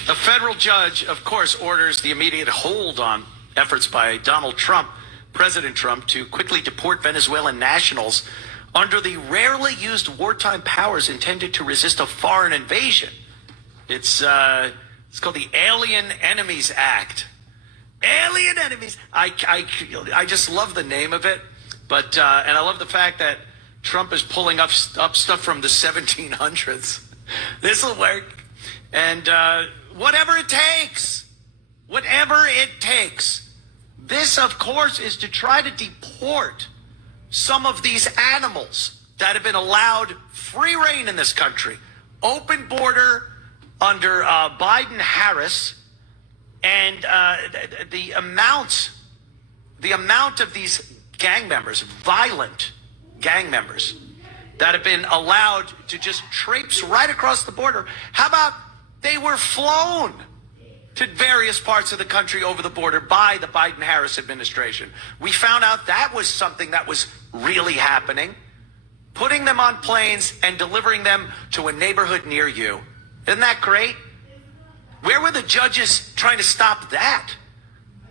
A federal judge, of course, orders the immediate hold on efforts by Donald Trump, President Trump, to quickly deport Venezuelan nationals under the rarely used wartime powers intended to resist a foreign invasion. It's called the Alien Enemies Act. Alien Enemies. I just love the name of it, but and I love the fact that Trump is pulling up stuff from the 1700s. This will work, and whatever it takes, whatever it takes. This, of course, is to try to deport some of these animals that have been allowed free reign in this country. Open border under Biden-Harris, and the amount of these gang members, violent gang members, that have been allowed to just traipse right across the border. How about they were flown to various parts of the country over the border by the Biden-Harris administration? We found out that was something that was really happening. Putting them on planes and delivering them to a neighborhood near you. Isn't that great? Where were the judges trying to stop that?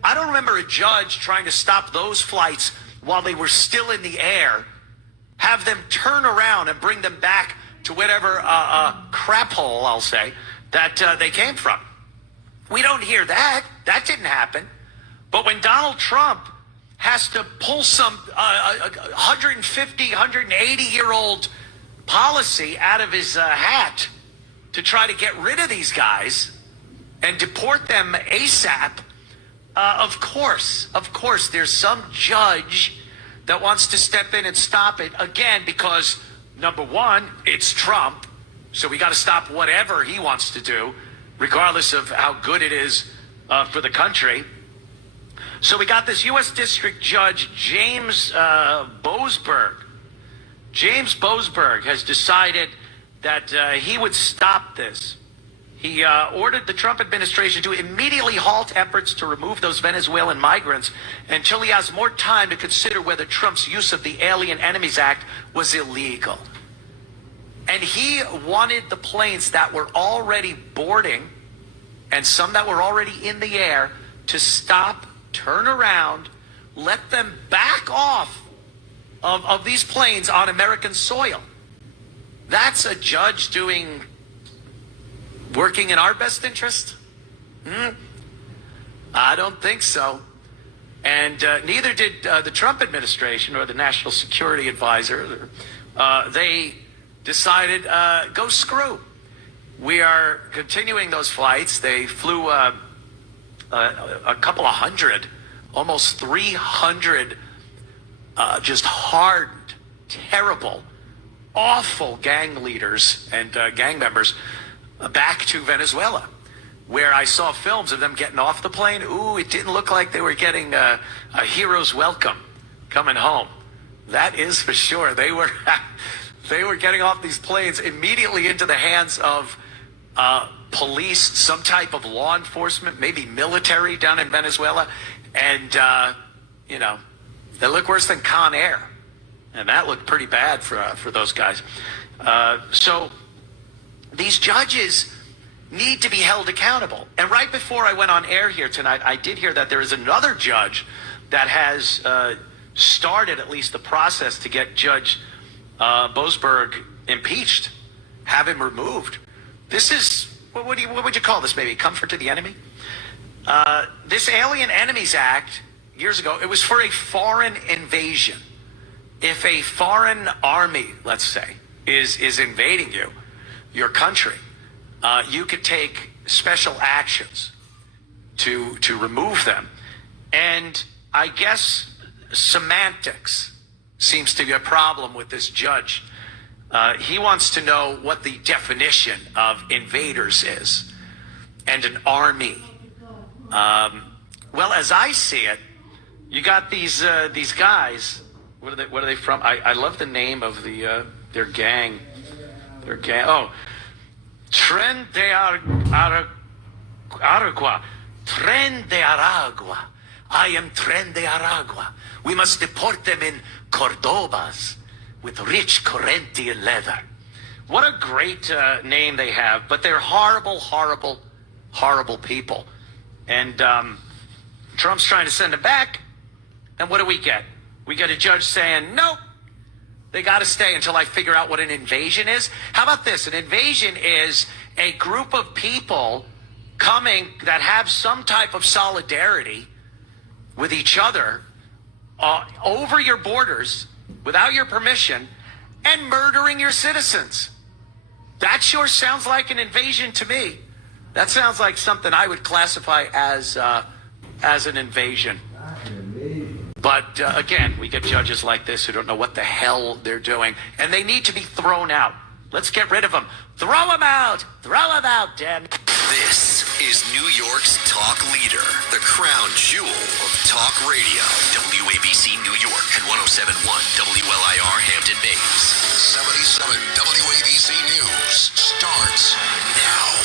I don't remember a judge trying to stop those flights while they were still in the air, have them turn around and bring them back to whatever crap hole, I'll say, that they came from. We don't hear that. That didn't happen. But when Donald Trump has to pull some 150, 180-year-old policy out of his hat to try to get rid of these guys, and deport them ASAP, of course, there's some judge that wants to step in and stop it again because, number one, it's Trump, so we got to stop whatever he wants to do, regardless of how good it is for the country. So we got this U.S. District Judge James Boasberg. James Boasberg has decided that he would stop this. He ordered the Trump administration to immediately halt efforts to remove those Venezuelan migrants until he has more time to consider whether Trump's use of the Alien Enemies Act was illegal. And he wanted the planes that were already boarding and some that were already in the air to stop, turn around, let them back off of these planes on American soil. That's a judge working in our best interest? I don't think so. And neither did the Trump administration or the National Security Advisor. They decided, go screw. We are continuing those flights. They flew a couple of hundred, almost 300 just hardened, terrible, awful gang leaders and gang members back to Venezuela, where I saw films of them getting off the plane. Ooh, it didn't look like they were getting a hero's welcome coming home. That is for sure. They were getting off these planes immediately into the hands of police, some type of law enforcement, maybe military down in Venezuela. And, they look worse than Con Air. And that looked pretty bad for those guys. So these judges need to be held accountable. And right before I went on air here tonight, I did hear that there is another judge that has started at least the process to get Judge Boasberg impeached, have him removed. This is, what would you call this, maybe comfort to the enemy? This Alien Enemies Act, years ago, it was for a foreign invasion. If a foreign army, let's say, is invading your country, you could take special actions to remove them. And I guess semantics seems to be a problem with this judge. He wants to know what the definition of invaders is and an army. Well, as I see it, you got these guys. What are they from? I love the name of their gang. Oh, Tren de Aragua. Tren de Aragua. I am Tren de Aragua. We must deport them in Cordobas with rich Corinthian leather. What a great name they have, but they're horrible, horrible, horrible people. And Trump's trying to send them back. And what do we get? We get a judge saying, nope, they got to stay until I figure out what an invasion is. How about this? An invasion is a group of people coming that have some type of solidarity with each other over your borders without your permission and murdering your citizens. That sure sounds like an invasion to me. That sounds like something I would classify as an invasion. But again, we get judges like this who don't know what the hell they're doing, and they need to be thrown out. Let's get rid of them. Throw them out. Throw them out, damn. This is New York's talk leader, the crown jewel of talk radio. WABC New York and 107.1 WLIR Hampton Bays. 77 WABC News starts now.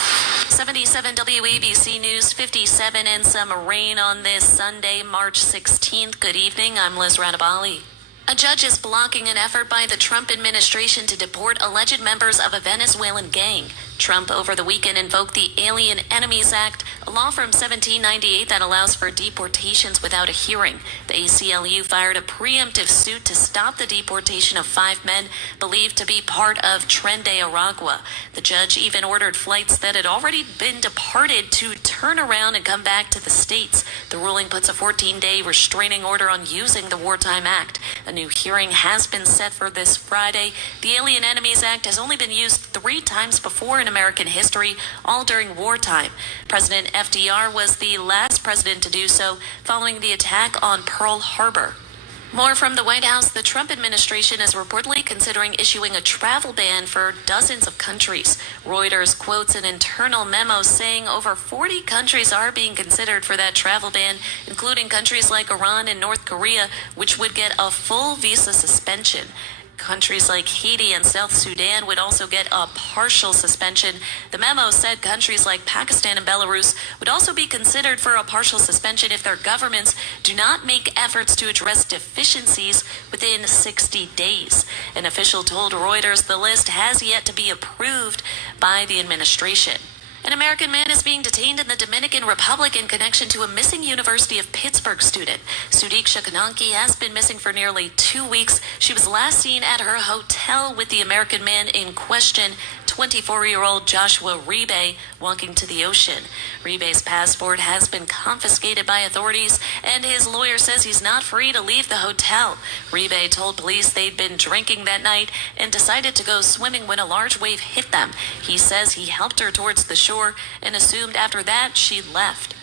77 WABC News, 57 and some rain on this Sunday, March 16th. Good evening. I'm Liz Radabali. A judge is blocking an effort by the Trump administration to deport alleged members of a Venezuelan gang. Trump over the weekend invoked the Alien Enemies Act, a law from 1798 that allows for deportations without a hearing. The ACLU fired a preemptive suit to stop the deportation of 5 men believed to be part of Tren de Aragua. The judge even ordered flights that had already been departed to turn around and come back to the States. The ruling puts a 14-day restraining order on using the Wartime Act. A new hearing has been set for this Friday. The Alien Enemies Act has only been used 3 times before in in American history, all during wartime. President FDR was the last president to do so following the attack on Pearl Harbor. More from the White House. The Trump administration is reportedly considering issuing a travel ban for dozens of countries. Reuters quotes an internal memo saying over 40 countries are being considered for that travel ban, including countries like Iran and North Korea, which would get a full visa suspension. Countries like Haiti and South Sudan would also get a partial suspension. The memo said countries like Pakistan and Belarus would also be considered for a partial suspension if their governments do not make efforts to address deficiencies within 60 days. An official told Reuters the list has yet to be approved by the administration. An American man is being detained in the Dominican Republic in connection to a missing University of Pittsburgh student. Sudiksha Kananki has been missing for nearly 2 weeks. She was last seen at her hotel with the American man in question, 24-year-old Joshua Rebe, walking to the ocean. Rebe's passport has been confiscated by authorities, and his lawyer says he's not free to leave the hotel. Rebe told police they'd been drinking that night and decided to go swimming when a large wave hit them. He says he helped her towards the shore and assumed after that she left.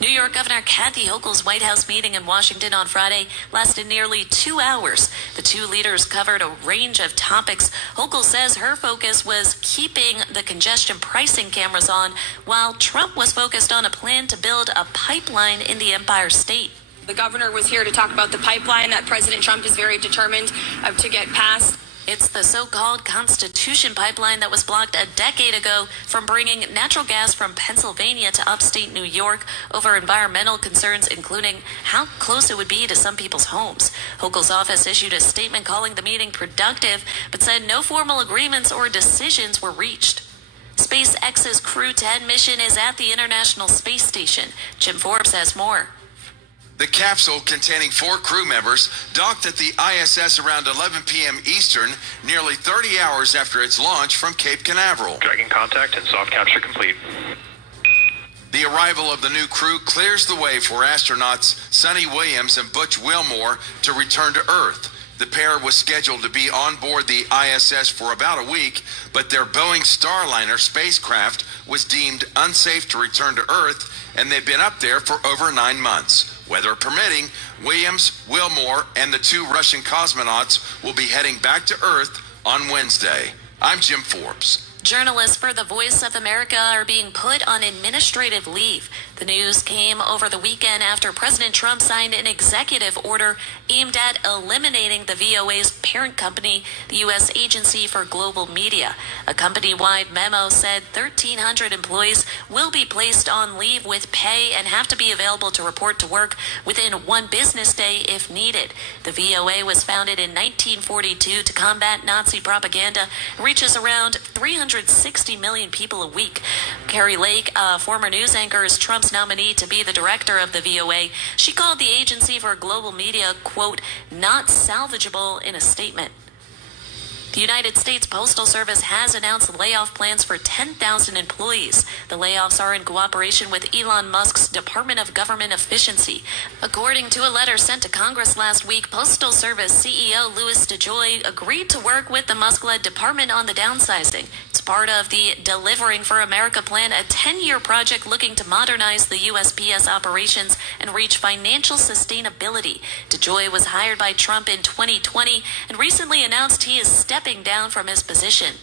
New York Governor Kathy Hochul's White House meeting in Washington on Friday lasted nearly 2 hours. The two leaders covered a range of topics. Hochul says her focus was keeping the congestion pricing cameras on, while Trump was focused on a plan to build a pipeline in the Empire State. The governor was here to talk about the pipeline that President Trump is very determined to get passed. It's the so-called Constitution pipeline that was blocked a decade ago from bringing natural gas from Pennsylvania to upstate New York over environmental concerns, including how close it would be to some people's homes. Hochul's office issued a statement calling the meeting productive, but said no formal agreements or decisions were reached. SpaceX's Crew 10 mission is at the International Space Station. Jim Forbes has more. The capsule, containing 4 crew members, docked at the ISS around 11 p.m. Eastern, nearly 30 hours after its launch from Cape Canaveral. Dragging contact and soft capture complete. The arrival of the new crew clears the way for astronauts Sonny Williams and Butch Wilmore to return to Earth. The pair was scheduled to be on board the ISS for about a week, but their Boeing Starliner spacecraft was deemed unsafe to return to Earth, and they've been up there for over 9 months. Weather permitting, Williams, Wilmore, and the 2 Russian cosmonauts will be heading back to Earth on Wednesday. I'm Jim Forbes. Journalists for the Voice of America are being put on administrative leave. The news came over the weekend after President Trump signed an executive order aimed at eliminating the VOA's parent company, the U.S. Agency for Global Media. A company-wide memo said 1,300 employees will be placed on leave with pay and have to be available to report to work within 1 business day if needed. The VOA was founded in 1942 to combat Nazi propaganda and reaches around 360 million people a week. Carrie Lake, a former news anchor, is Trump's nominee to be the director of the VOA. She called the Agency for Global Media, quote, not salvageable in a statement. The United States Postal Service has announced layoff plans for 10,000 employees. The layoffs are in cooperation with Elon Musk's Department of Government Efficiency. According to a letter sent to Congress last week, Postal Service CEO Louis DeJoy agreed to work with the Musk-led department on the downsizing. It's part of the Delivering for America plan, a 10-year project looking to modernize the USPS operations and reach financial sustainability. DeJoy was hired by Trump in 2020 and recently announced he is stepping down from his position.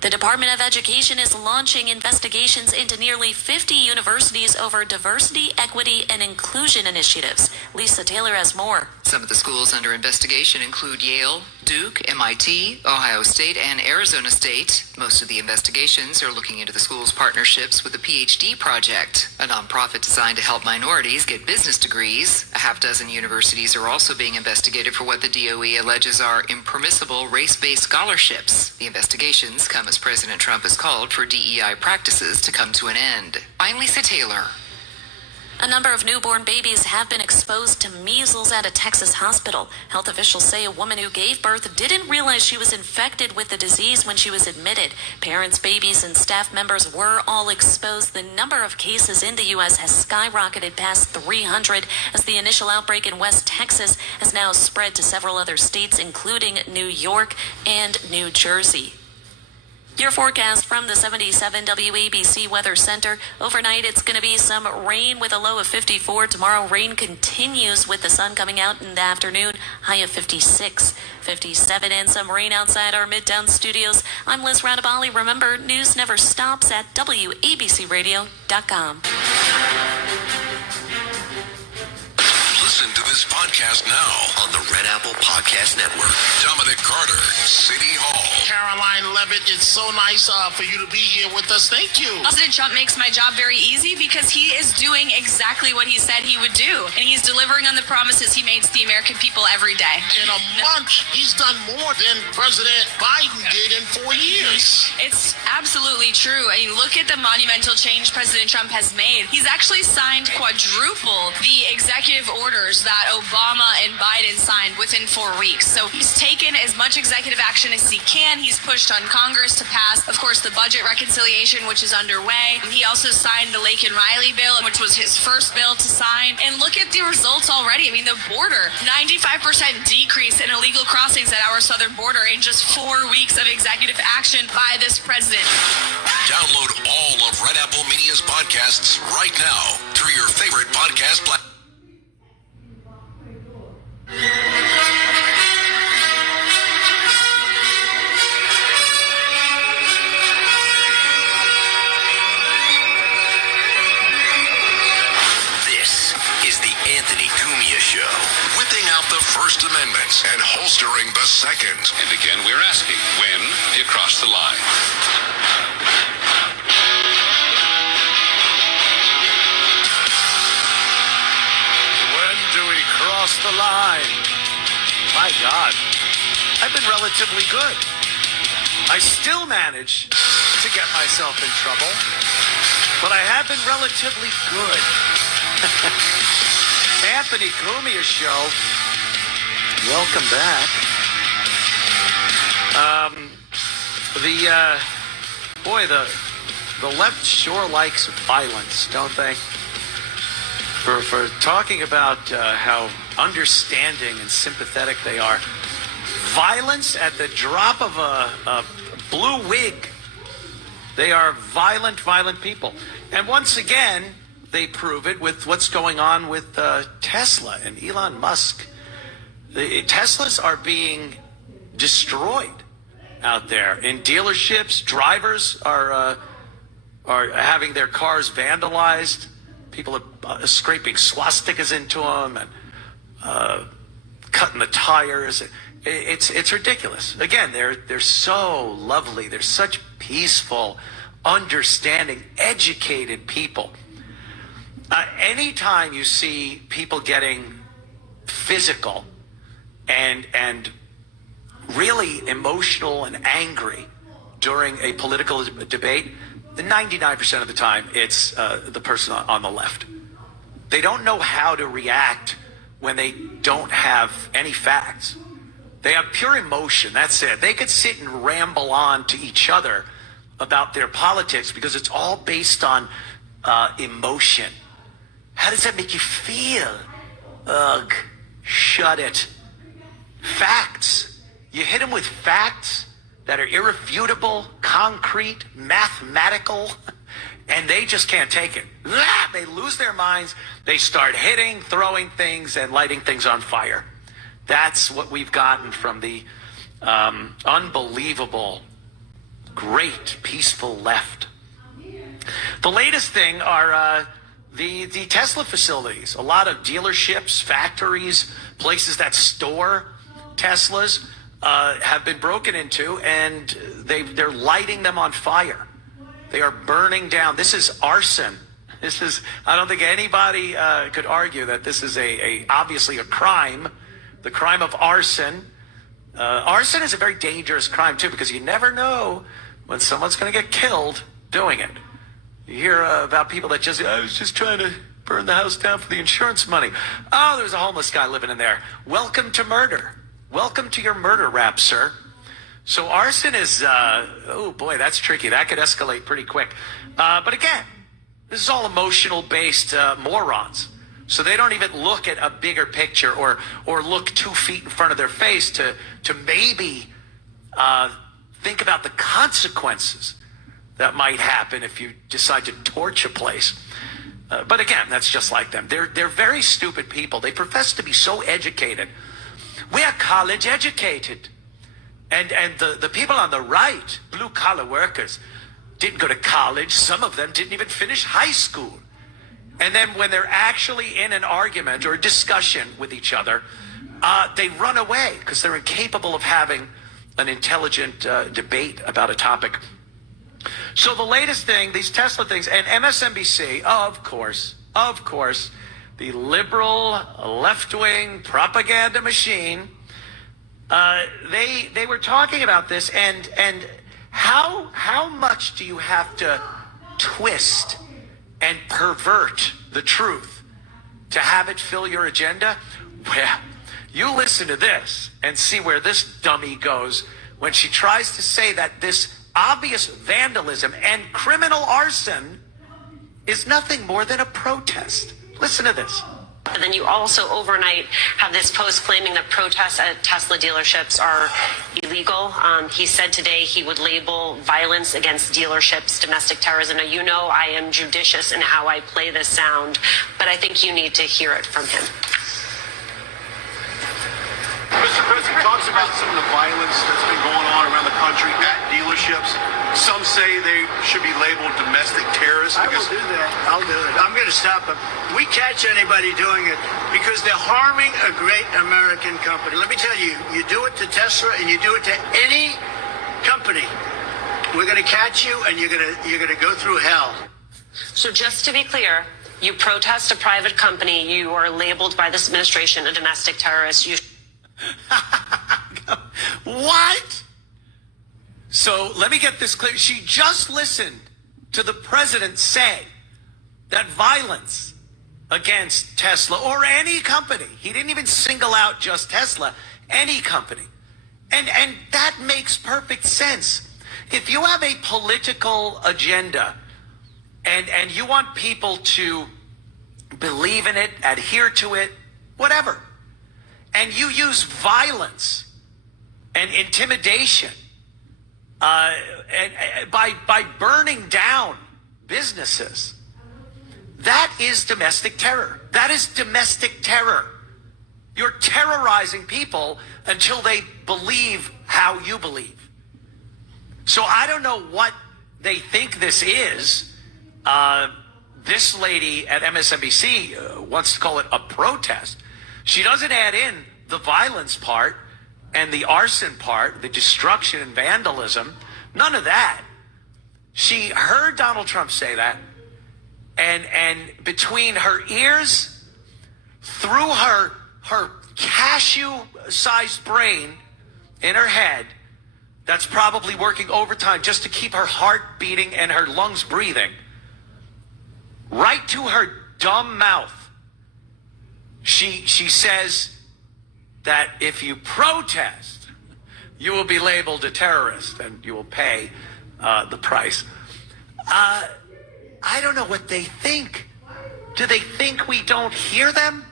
The Department of Education is launching investigations into nearly 50 universities over diversity, equity, and inclusion initiatives. Lisa Taylor has more. Some of the schools under investigation include Yale, Duke, MIT, Ohio State, and Arizona State. Most of the investigations are looking into the school's partnerships with the PhD Project, a nonprofit designed to help minorities get business degrees. A half dozen universities are also being investigated for what the DOE alleges are impermissible race-based scholarships. The investigations come as President Trump has called for DEI practices to come to an end. I'm Lisa Taylor. A number of newborn babies have been exposed to measles at a Texas hospital. Health officials say a woman who gave birth didn't realize she was infected with the disease when she was admitted. Parents, babies, and staff members were all exposed. The number of cases in the U.S. has skyrocketed past 300 as the initial outbreak in West Texas has now spread to several other states, including New York and New Jersey. Your forecast from the 77 WABC Weather Center. Overnight, it's going to be some rain with a low of 54. Tomorrow, rain continues with the sun coming out in the afternoon. High of 56, 57, and some rain outside our Midtown studios. I'm Liz Radabali. Remember, news never stops at WABCRadio.com. Listen to this podcast now on the Red Apple Podcast Network. Dominic Carter, City Hall. Caroline Levitt, it's so nice for you to be here with us. Thank you. President Trump makes my job very easy because he is doing exactly what he said he would do. And he's delivering on the promises he made to the American people every day. In a month, he's done more than President Biden did in 4 years. It's absolutely true. I mean, look at the monumental change President Trump has made. He's actually signed quadruple the executive orders that Obama and Biden signed within 4 weeks. So he's taken as much executive action as he can. He's pushed on Congress to pass, of course, the budget reconciliation, which is underway. He also signed the Laken Riley bill, which was his first bill to sign. And look at the results already. I mean, the border, 95% decrease in illegal crossings at our southern border in just 4 weeks of executive action by this president. Download all of Red Apple Media's podcasts right now through your favorite podcast platform. This is the Anthony Cumia Show. Whipping out the First Amendment and holstering the Second. And again, we're asking, when do you cross the line? When do we cross the line? My God, I've been relatively good. I still manage to get myself in trouble, but I have been relatively good. Anthony Cumia Show. Welcome back. The left sure likes violence, don't they? For talking about how understanding and sympathetic they are. Violence at the drop of a blue wig. They are violent people. And once again, they prove it with what's going on with Tesla and Elon Musk. The Teslas are being destroyed out there in dealerships. Drivers are having their cars vandalized. People are scraping swastikas into them and cutting the tires. It's ridiculous. Again, they're so lovely. They're such peaceful, understanding, educated people. Anytime you see people getting physical and really emotional and angry during a political debate, the 99% of the time it's the person on the left. They don't know how to react when they don't have any facts. They have pure emotion. That's it. They could sit and ramble on to each other about their politics because it's all based on emotion. How does that make you feel? Ugh, shut it. Facts. You hit them with facts that are irrefutable, concrete, mathematical, and they just can't take it. They lose their minds. They start hitting, throwing things, and lighting things on fire. That's what we've gotten from the unbelievable, great, peaceful left. The latest thing are the Tesla facilities. A lot of dealerships, factories, places that store Teslas have been broken into, and they're lighting them on fire. They are burning down. This is arson. I don't think anybody could argue that this is obviously a crime. The crime of arson. Arson is a very dangerous crime, too, because you never know when someone's going to get killed doing it. You hear about people that I was just trying to burn the house down for the insurance money. Oh, there's a homeless guy living in there. Welcome to murder. Welcome to your murder rap, sir. So arson is, oh boy, that's tricky. That could escalate pretty quick. But again, this is all emotional-based morons. So they don't even look at a bigger picture or look 2 feet in front of their face to maybe think about the consequences that might happen if you decide to torch a place. But again, that's just like them. They're very stupid people. They profess to be so educated. We're college educated. And the people on the right, blue-collar workers, didn't go to college. Some of them didn't even finish high school. And then when they're actually in an argument or a discussion with each other, they run away because they're incapable of having an intelligent debate about a topic. So the latest thing, these Tesla things, and MSNBC, of course, the liberal left-wing propaganda machine, they were talking about this, and how much do you have to twist and pervert the truth to have it fill your agenda? Well, you listen to this and see where this dummy goes when she tries to say that this obvious vandalism and criminal arson is nothing more than a protest. Listen to this. And then you also overnight have this post claiming that protests at Tesla dealerships are illegal. He said today he would label violence against dealerships domestic terrorism. Now, you know I am judicious in how I play this sound, but I think you need to hear it from him. Mr. President talks about some of the violence that's been going on around the country at dealerships. Some say they should be labeled domestic terrorists. I will do that. I'll do it. I'm going to stop them. We catch anybody doing it because they're harming a great American company. Let me tell you, you do it to Tesla and you do it to any company, we're going to catch you and you're going to go through hell. So just to be clear, you protest a private company, you are labeled by this administration a domestic terrorist. You What? So let me get this clear. She just listened to the president say that violence against Tesla or any company, he didn't even single out just Tesla, any company. And that makes perfect sense. If you have a political agenda and you want people to believe in it, adhere to it, whatever, and you use violence and intimidation and by burning down businesses, that is domestic terror. That is domestic terror. You're terrorizing people until they believe how you believe. So I don't know what they think this is. This lady at MSNBC wants to call it a protest. She doesn't add in the violence part and the arson part, the destruction and vandalism. None of that. She heard Donald Trump say that, and between her ears, through her cashew-sized brain in her head, that's probably working overtime just to keep her heart beating and her lungs breathing, right to her dumb mouth, she says that if you protest, you will be labeled a terrorist and you will pay the price. I don't know what they think. Do they think we don't hear them?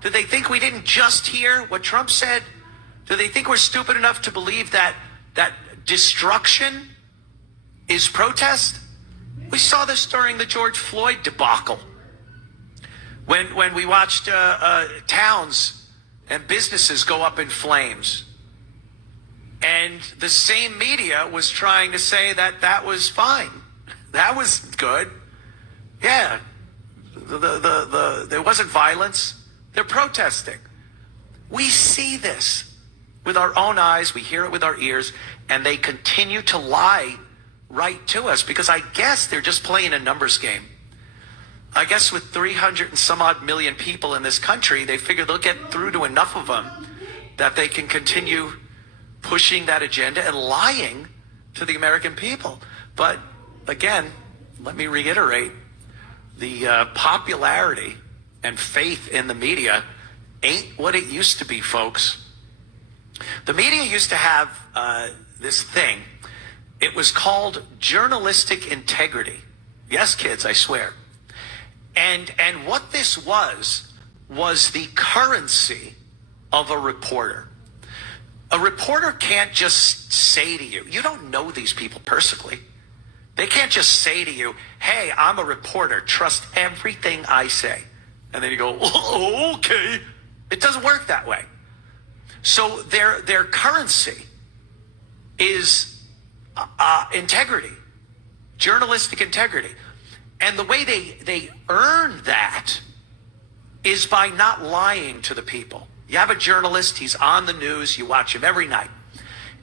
Do they think we didn't just hear what Trump said? Do they think we're stupid enough to believe that destruction is protest? We saw this during the George Floyd debacle. When we watched towns and businesses go up in flames. And the same media was trying to say that that was fine. That was good. Yeah. There wasn't violence. They're protesting. We see this with our own eyes. We hear it with our ears. And they continue to lie right to us because I guess they're just playing a numbers game. I guess with 300 and some odd million people in this country, they figure they'll get through to enough of them that they can continue pushing that agenda and lying to the American people. But again, let me reiterate, the popularity and faith in the media ain't what it used to be, folks. The media used to have this thing. It was called journalistic integrity. Yes, kids, I swear. And what this was the currency of a reporter. A reporter can't just say to you, you don't know these people personally. They can't just say to you, hey, I'm a reporter, trust everything I say. And then you go, oh, okay. It doesn't work that way. So their currency is integrity, journalistic integrity. And the way they earn that is by not lying to the people. You have a journalist, he's on the news, you watch him every night.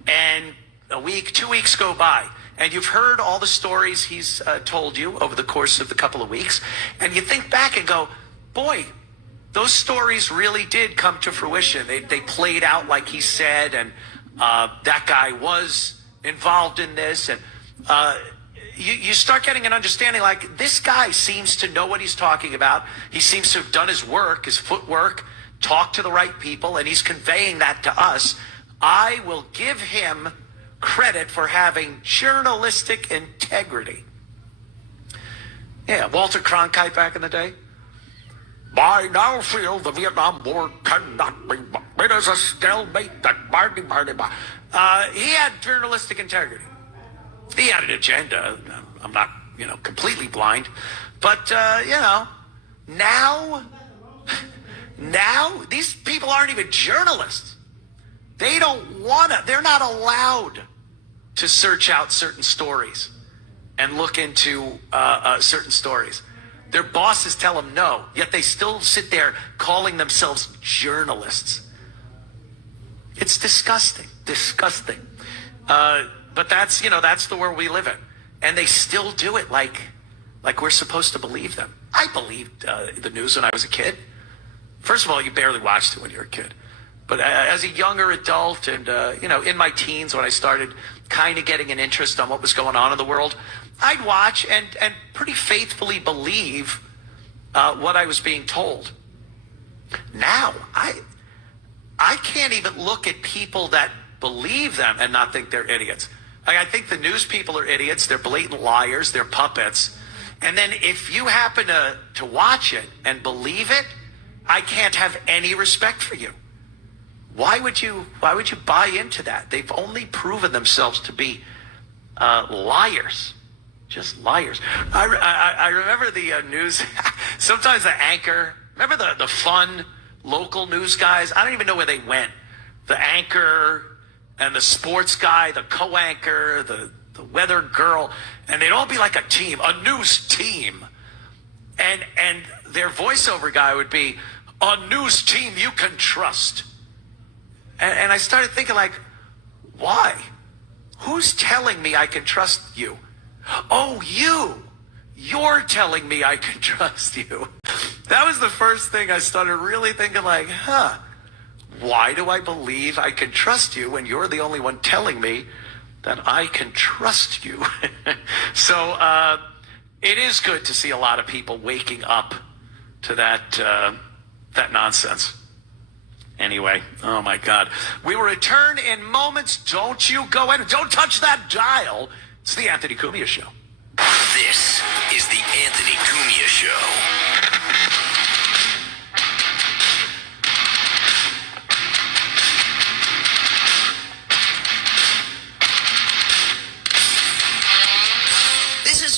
And a week, 2 weeks go by, and you've heard all the stories he's told you over the course of the couple of weeks, and you think back and go, boy, those stories really did come to fruition. They played out like he said, and that guy was involved in this, and you start getting an understanding like this guy seems to know what he's talking about. He seems to have done his work, his footwork, talked to the right people, and he's conveying that to us. I will give him credit for having journalistic integrity. Yeah, Walter Cronkite back in the day. I now feel the Vietnam War cannot be. It is a stalemate that he had journalistic integrity. He had an agenda. I'm not, completely blind. But, now these people aren't even journalists. They're not allowed to search out certain stories and look into certain stories. Their bosses tell them no, yet they still sit there calling themselves journalists. It's disgusting. But that's the world we live in. And they still do it like we're supposed to believe them. I believed the news when I was a kid. First of all, you barely watched it when you were a kid. But as a younger adult and, in my teens when I started kind of getting an interest on what was going on in the world, I'd watch and pretty faithfully believe what I was being told. Now, I can't even look at people that believe them and not think they're idiots. I think the news people are idiots. They're blatant liars. They're puppets. And then if you happen to watch it and believe it, I can't have any respect for you. Why would you buy into that? They've only proven themselves to be liars. Just liars. I remember the news. Sometimes the anchor. Remember the fun local news guys? I don't even know where they went. The anchor and the sports guy, the co-anchor, the weather girl, and they'd all be like a team, a news team. And their voiceover guy would be, a news team you can trust. And I started thinking like, why? Who's telling me I can trust you? Oh, you're telling me I can trust you. That was the first thing I started really thinking like, why do I believe I can trust you when you're the only one telling me that I can trust you? So it is good to see a lot of people waking up to that nonsense. Anyway, oh my God. We will return in moments. Don't you go in. Don't touch that dial. It's the Anthony Cumia Show. This is the Anthony Cumia Show.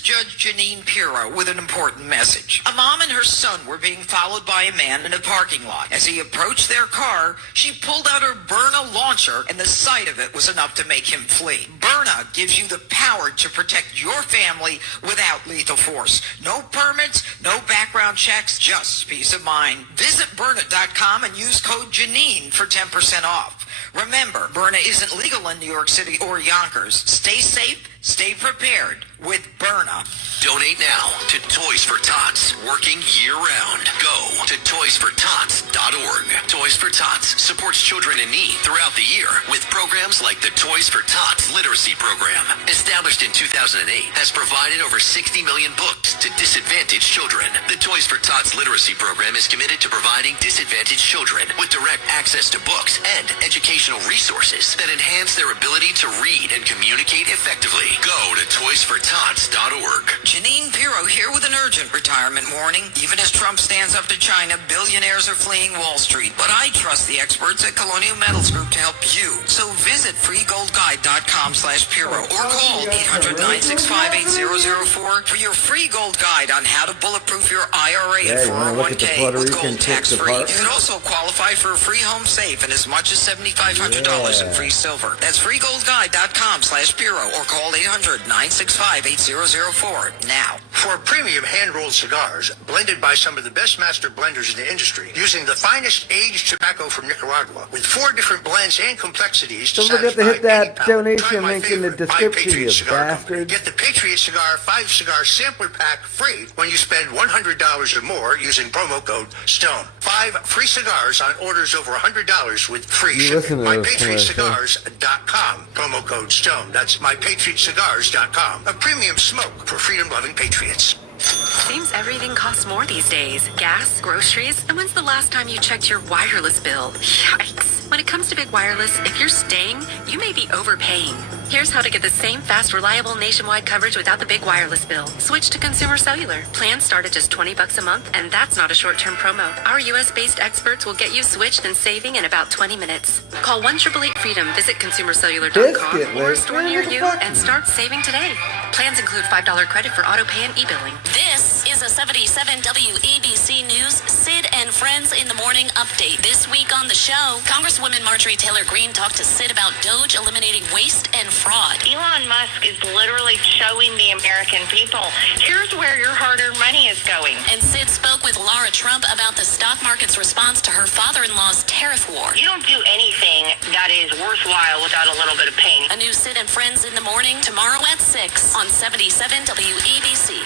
Judge Janine Pirro with an important message. A mom and her son were being followed by a man in a parking lot. As he approached their car, she pulled out her Byrna launcher, and the sight of it was enough to make him flee. Byrna gives you the power to protect your family without lethal force. No permits, no background checks, just peace of mind. Visit Byrna.com and use code Janine for 10% off. Remember, Byrna isn't legal in New York City or Yonkers. Stay safe, stay prepared with Byrna. Donate now to Toys for Tots, working year-round. Go to toysfortots.org. Toys for Tots supports children in need throughout the year with programs like the Toys for Tots literacy program, established in 2008, has provided over 60 million books to disadvantaged children. The Toys for Tots literacy program is committed to providing disadvantaged children with direct access to books and educational resources that enhance their ability to read and communicate effectively. Go to toysfortots.org. Janine Pirro here with an urgent retirement warning. Even as Trump stands up to China, billionaires are fleeing Wall Street. But I trust the experts at Colonial Metals Group to help you. So visit freegoldguide.com/Pirro or call 800-965-8004 for your free gold guide on how to bulletproof your IRA and 401k with gold tax-free. You can also qualify for a free home safe and as much as $7,500 in free silver. That's freegoldguide.com/Pirro or call 800-965-8004 now. For premium hand-rolled cigars, blended by some of the best master blenders in the industry, using the finest aged tobacco from Nicaragua, with 4 different blends and complexities to Don't forget to hit that donation link in the description, you bastard. Get the Patriot Cigar 5-cigar sampler pack free when you spend $100 or more using promo code STONE. 5 free cigars on orders over $100 with free shipping. MyPatriotCigars.com. Promo code STONE. That's MyPatriotCigars.com. A premium smoke for freedom-loving patriots. Seems everything costs more these days. Gas, groceries, and when's the last time you checked your wireless bill? Yikes. When it comes to big wireless, if you're staying, you may be overpaying. Here's how to get the same fast, reliable nationwide coverage without the big wireless bill. Switch to Consumer Cellular. Plans start at just $20 a month, and that's not a short-term promo. Our U.S.-based experts will get you switched and saving in about 20 minutes. Call 1-888-FREEDOM, visit ConsumerCellular.com or a store near you and start saving today. Plans include $5 credit for auto pay and e-billing. This is a 77 WABC News Sid and Friends in the Morning update. This week on the show, Congresswoman Marjorie Taylor Greene talked to Sid about Doge eliminating waste and fraud. Elon Musk is literally showing the American people, here's where your hard-earned money is going. And Sid spoke with Laura Trump about the stock market's response to her father-in-law's tariff war. You don't do anything that is worthwhile without a little bit of pain. A new Sid and Friends in the Morning tomorrow at 6 on 77 WABC.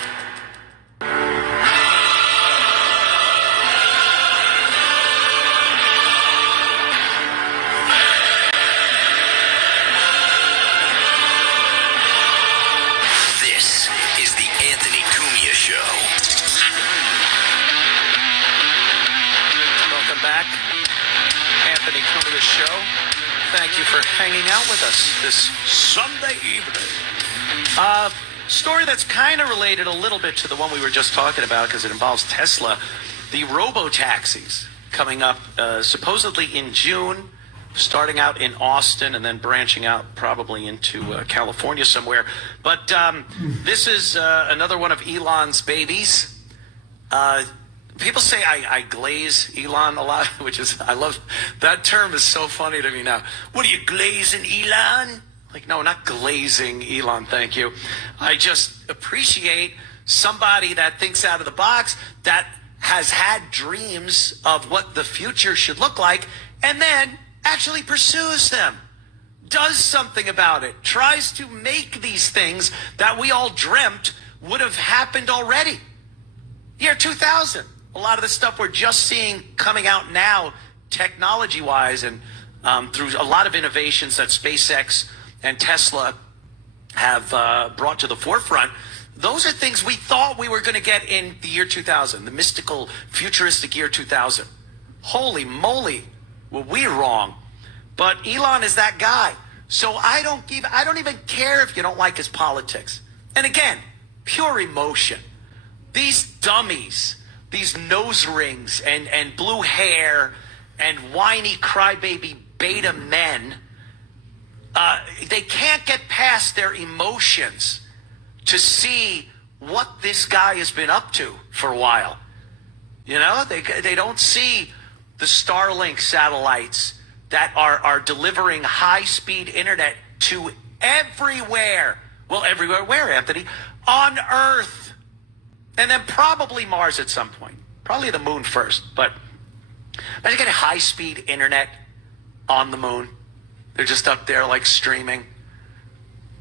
This is the Anthony Cumia Show. Welcome back. Anthony Cumia Show. Thank you for hanging out with us this Sunday evening. Story that's kind of related a little bit to the one we were just talking about because it involves Tesla. The robo-taxis coming up supposedly in June, starting out in Austin and then branching out probably into California somewhere. But this is another one of Elon's babies. People say I glaze Elon a lot, which is, I love, that term is so funny to me now. What are you, glazing Elon? Like, no, not glazing Elon, thank you. I just appreciate somebody that thinks out of the box, that has had dreams of what the future should look like, and then actually pursues them, does something about it, tries to make these things that we all dreamt would have happened already. Year 2000. A lot of the stuff we're just seeing coming out now, technology-wise, and through a lot of innovations that SpaceX and Tesla have brought to the forefront, those are things we thought we were going to get in the year 2000, the mystical, futuristic year 2000. Holy moly, were we wrong. But Elon is that guy. So I don't even care if you don't like his politics. And again, pure emotion. These dummies, these nose rings and blue hair and whiny crybaby beta men, they can't get past their emotions to see what this guy has been up to for a while. You know, they don't see the Starlink satellites that are delivering high-speed internet to everywhere. Well, everywhere where, Anthony? On Earth. And then probably Mars at some point. Probably the moon first. But imagine getting high-speed internet on the moon. They're just up there like streaming.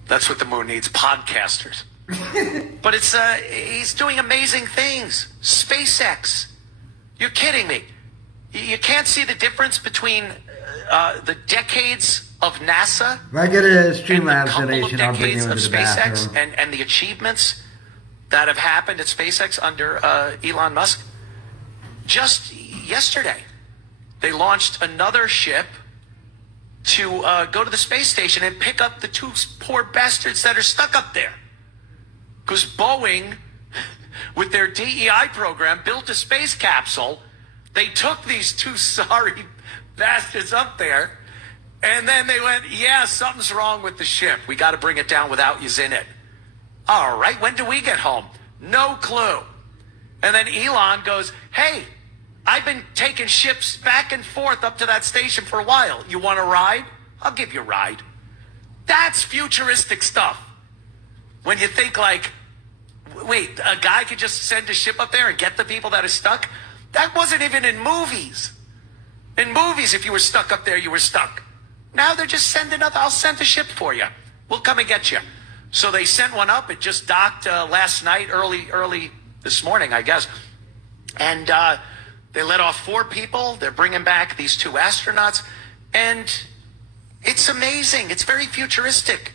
That's what the moon needs, podcasters. But he's doing amazing things. SpaceX. You're kidding me. You can't see the difference between the decades of NASA If I get a and the Streamlabs couple of donation, I'll bring decades you of into the SpaceX bathroom. and the achievements that have happened at SpaceX under Elon Musk. Just yesterday, they launched another ship to go to the space station and pick up the two poor bastards that are stuck up there. Because Boeing, with their DEI program, built a space capsule. They took these two sorry bastards up there, and then they went, yeah, something's wrong with the ship. We got to bring it down without yous in it. All right, when do we get home? No clue. And then Elon goes, hey, I've been taking ships back and forth up to that station for a while. You want a ride? I'll give you a ride. That's futuristic stuff. When you think like, wait, a guy could just send a ship up there and get the people that are stuck? That wasn't even in movies. In movies, if you were stuck up there, you were stuck. Now they're just sending up, I'll send a ship for you. We'll come and get you. So they sent one up. It just docked last night, early this morning, I guess. And they let off 4 people. They're bringing back these 2 astronauts. And it's amazing. It's very futuristic,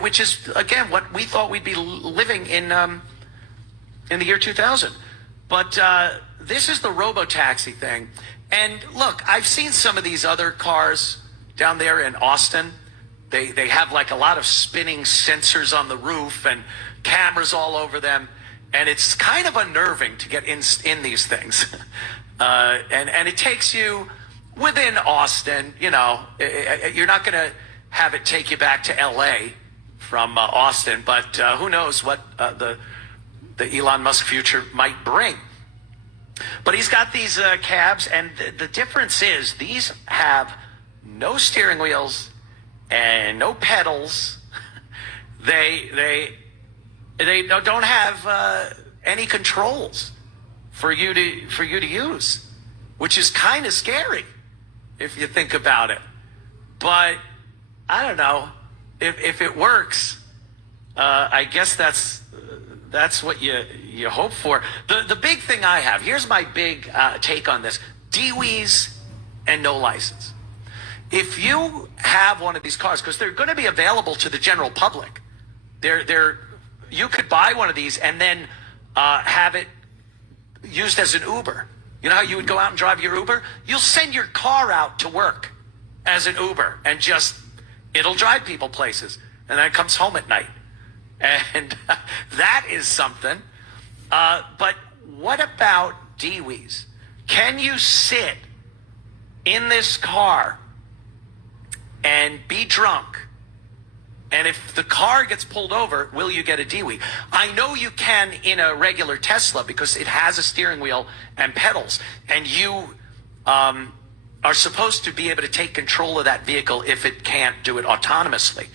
which is, again, what we thought we'd be living in the year 2000. But this is the robo-taxi thing. And look, I've seen some of these other cars down there in Austin. They have like a lot of spinning sensors on the roof and cameras all over them. And it's kind of unnerving to get in these things. And it takes you within Austin, you know, you're not going to have it take you back to L.A. from Austin. But who knows what the Elon Musk future might bring. But he's got these cabs, and the difference is these have no steering wheels and no pedals. They don't have any controls for you to use, which is kind of scary if you think about it. But I don't know if it works. I guess that's what you hope for. The big thing I have, here's my big take on this: DWIs and no license. If you have one of these cars, because they're going to be available to the general public, you could buy one of these and then have it used as an Uber. You know how you would go out and drive your Uber? You'll send your car out to work as an Uber and it'll drive people places, and then it comes home at night. And that is something. But what about DWIs? Can you sit in this car and be drunk? And if the car gets pulled over, will you get a DWI? I know you can in a regular Tesla because it has a steering wheel and pedals. And you are supposed to be able to take control of that vehicle if it can't do it autonomously.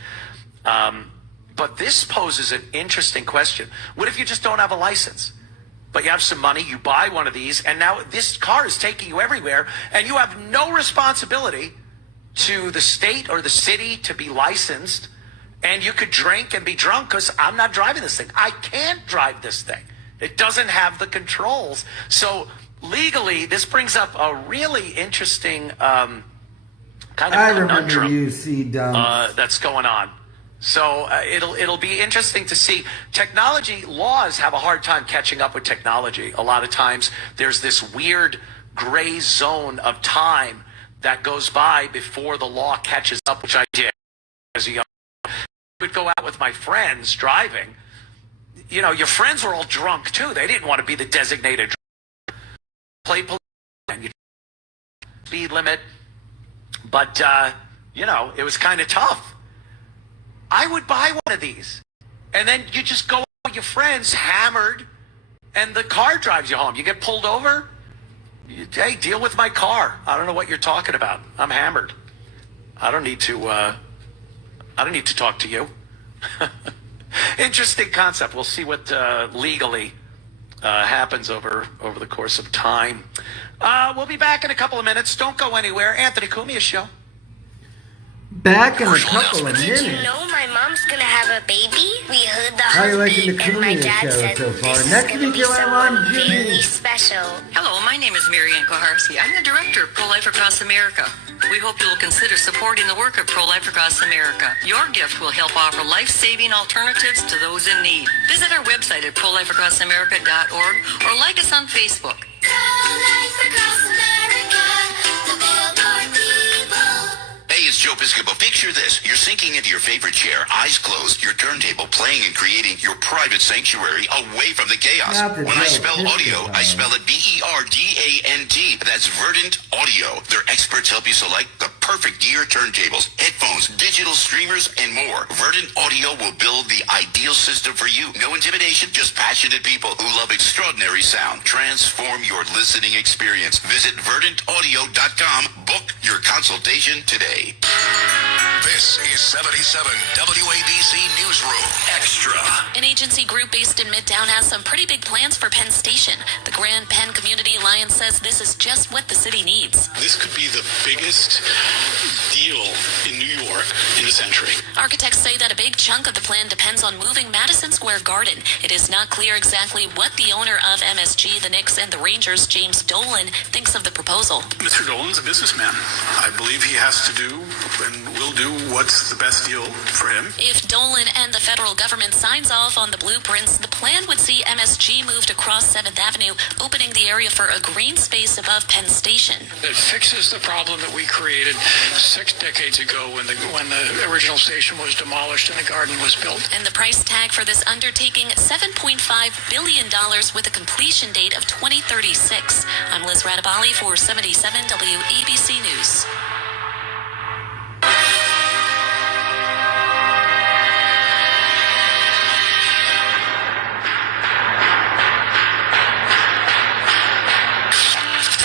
But this poses an interesting question. What if you just don't have a license, but you have some money, you buy one of these, and now this car is taking you everywhere, and you have no responsibility to the state or the city to be licensed, and you could drink and be drunk because I'm not driving this thing. I can't drive this thing. It doesn't have the controls. So legally, this brings up a really interesting kind of conundrum that's going on. So it'll be interesting to see. Technology laws have a hard time catching up with technology. A lot of times there's this weird gray zone of time that goes by before the law catches up, which I did as a young man. I would go out with my friends driving. You know, your friends were all drunk too. They didn't want to be the designated driver. Play police and you speed limit. But, you know, it was kind of tough. I would buy one of these, and then you just go with your friends hammered, and the car drives you home. You get pulled over, hey, deal with my car. I don't know what you're talking about. I'm hammered. I don't need to talk to you. Interesting concept. We'll see what legally happens over the course of time. We'll be back in a couple of minutes. Don't go anywhere. Anthony Cumia Show. Back in a couple of minutes. Did you know my mom's gonna have a baby? We heard the How are you liking the heartbeat, and my Cumia dad show said so far? this Next is gonna week be you'll have on someone Jimmy. really special. Hello, my name is Marianne Koharski. I'm the director of Pro Life Across America. We hope you will consider supporting the work of Pro-Life Across America. Your gift will help offer life-saving alternatives to those in need. Visit our website at prolifeacrossamerica.org or like us on Facebook. Pro-Life Across America, the Billboard people. Hey, it's Joe Piscopo. Picture this. You're sinking into your favorite chair, eyes closed, your turntable playing and creating your private sanctuary away from the chaos. When I spell audio, I spell it B-E-R-D-A-N-T. That's Verdant Audio. Their experts help you select the perfect gear, turntables, headphones, digital streamers, and more. Verdant Audio will build the ideal system for you. No intimidation, just passionate people who love extraordinary sound. Transform your listening experience. Visit verdantaudio.com. Book your consultation today. This is 77 WABC Newsroom Extra. An agency group based in Midtown has some pretty big plans for Penn Station. The Grand Penn Community Alliance says this is just what the city needs. This could be the biggest deal in New York in a century. Architects say that a big chunk of the plan depends on moving Madison Square Garden. It is not clear exactly what the owner of MSG, the Knicks, and the Rangers, James Dolan, thinks of the proposal. Mr. Dolan's a businessman. I believe he has to do and will do what's the best deal for him. If Dolan and the federal government signs off on the blueprints, the plan would see MSG moved across 7th Avenue, opening the area for a green space above Penn Station. It fixes the problem that we created 6 decades ago when the original station was demolished and the garden was built. And the price tag for this undertaking, $7.5 billion with a completion date of 2036. I'm Liz Radabali for 77 WABC News.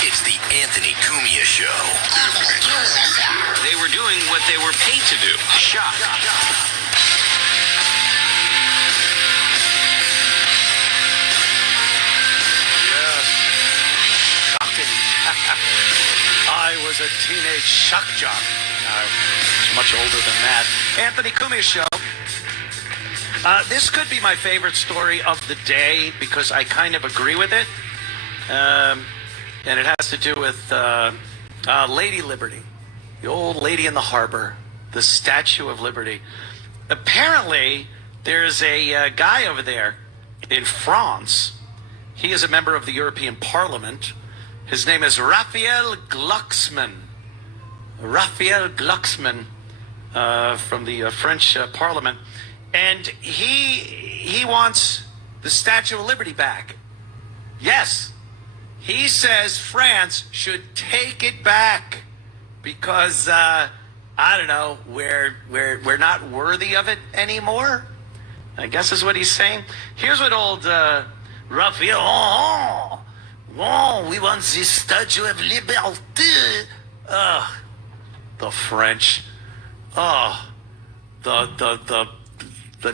It's the Anthony Cumia Show. They were doing what they were paid to do. Shock. Shocking. I was a teenage shock jock. I was much older than that. Anthony Cumia Show. This could be my favorite story of the day because I kind of agree with it. And it has to do with Lady Liberty, the old lady in the harbor, the Statue of Liberty. Apparently, there's a guy over there in France. He is a member of the European Parliament. His name is Raphael Glucksmann. Raphael Glucksmann from the French Parliament. And he wants the Statue of Liberty back. Yes. He says France should take it back because, I don't know, we're not worthy of it anymore. I guess is what he's saying. Here's what old Raphael, we want the Statue of Liberty. The French. The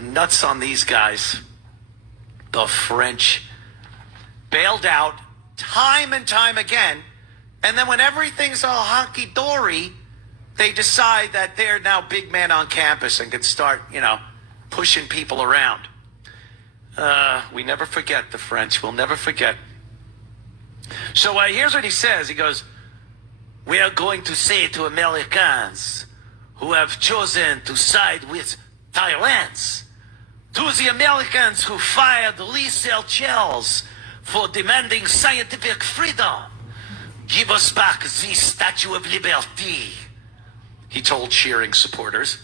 nuts on these guys. The French bailed out time and time again, and then when everything's all honky-dory, they decide that they're now big men on campus and can start, pushing people around. We never forget the French. We'll never forget. So here's what he says. He goes, we are going to say to Americans who have chosen to side with tyrants, to the Americans who fired Lee Selchels for demanding scientific freedom, give us back the Statue of Liberty, he told cheering supporters.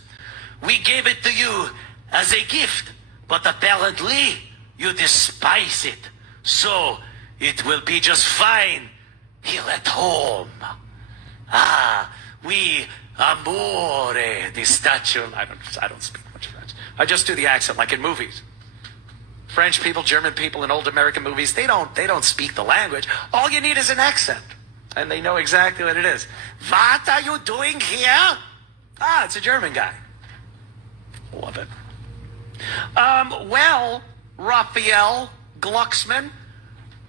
We gave it to you as a gift, but apparently you despise it. So it will be just fine here at home. We amore the statue. I don't speak much French. I just do the accent like in movies. French people, German people in old American movies, they don't speak the language. All you need is an accent. And they know exactly what it is. What are you doing here? It's a German guy. Love it. Well, Raphael Glucksmann,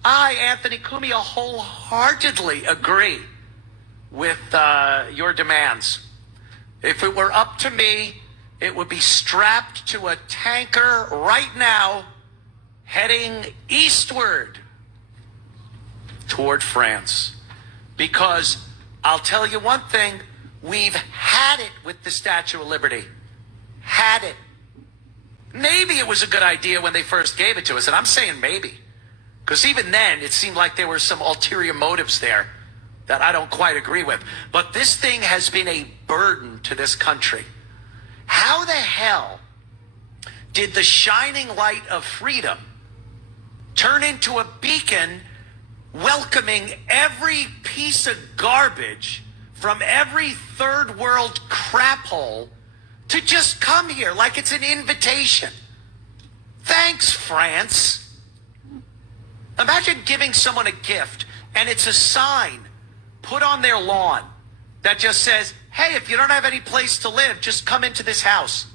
I, Anthony Cumia, wholeheartedly agree with your demands. If it were up to me, it would be strapped to a tanker right now, heading eastward toward France. Because I'll tell you one thing, We've had it with the Statue of Liberty. Had it. Maybe it was a good idea when they first gave it to us, and I'm saying maybe. Because even then, it seemed like there were some ulterior motives there that I don't quite agree with. But this thing has been a burden to this country. How the hell did the shining light of freedom turn into a beacon welcoming every piece of garbage from every third world crap hole to just come here like it's an invitation? Thanks, France. Imagine giving someone a gift and it's a sign put on their lawn that just says, hey, if you don't have any place to live, just come into this house.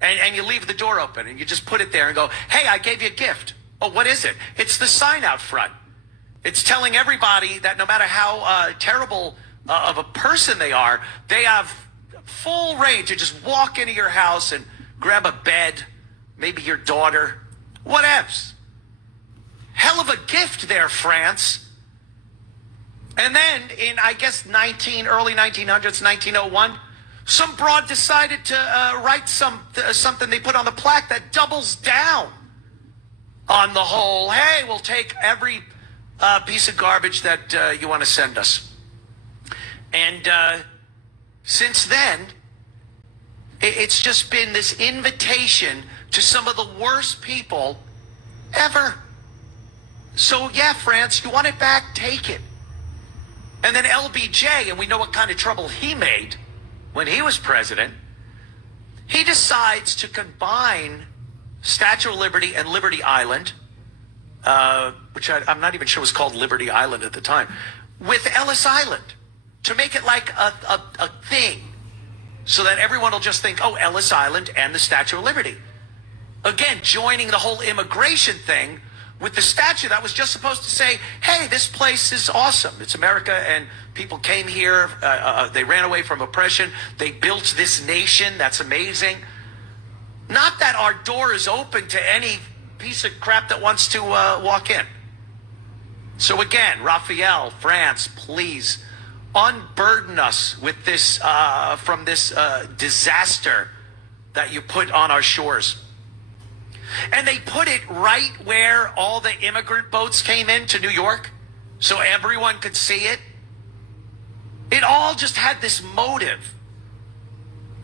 And you leave the door open and you just put it there and go, hey, I gave you a gift. Oh, what is it? It's the sign out front. It's telling everybody that no matter how terrible of a person they are, they have full range to just walk into your house and grab a bed, maybe your daughter, whatevs. Hell of a gift there, France. And then in, I guess, early 1900s, 1901, some broad decided to write something they put on the plaque that doubles down on the whole, hey, we'll take every piece of garbage that you want to send us. And since then, it's just been this invitation to some of the worst people ever. So, yeah, France, you want it back? Take it. And then LBJ, and we know what kind of trouble he made when he was president, he decides to combine Statue of Liberty and Liberty Island, which I'm not even sure was called Liberty Island at the time, with Ellis Island to make it like a thing so that everyone will just think, oh, Ellis Island and the Statue of Liberty. Again, joining the whole immigration thing with the statue that was just supposed to say, hey, this place is awesome. It's America, and people came here. They ran away from oppression. They built this nation. That's amazing. Not that our door is open to any piece of crap that wants to walk in. So again, Raphael, France, please unburden us with this from this disaster that you put on our shores. And they put it right where all the immigrant boats came into New York, so everyone could see it. It all just had this motive.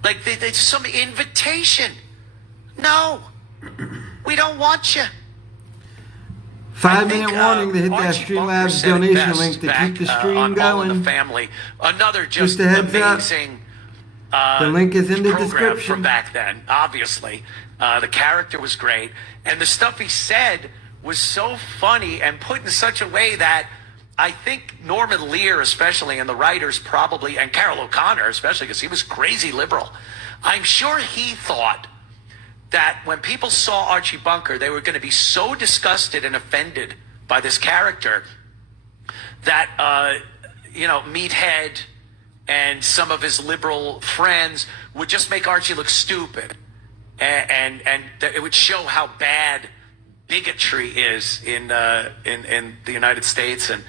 Like there's some invitation. No, we don't want you. 5-minute warning to hit that Streamlabs donation link to keep the stream on going. All in the Family. Another just a heads amazing the link is in the program description. from back then, obviously. The character was great. And the stuff he said was so funny and put in such a way that I think Norman Lear especially, and the writers probably, and Carol O'Connor especially, because he was crazy liberal. I'm sure he thought that when people saw Archie Bunker, they were going to be so disgusted and offended by this character that, Meathead and some of his liberal friends would just make Archie look stupid. And it would show how bad bigotry is in the United States and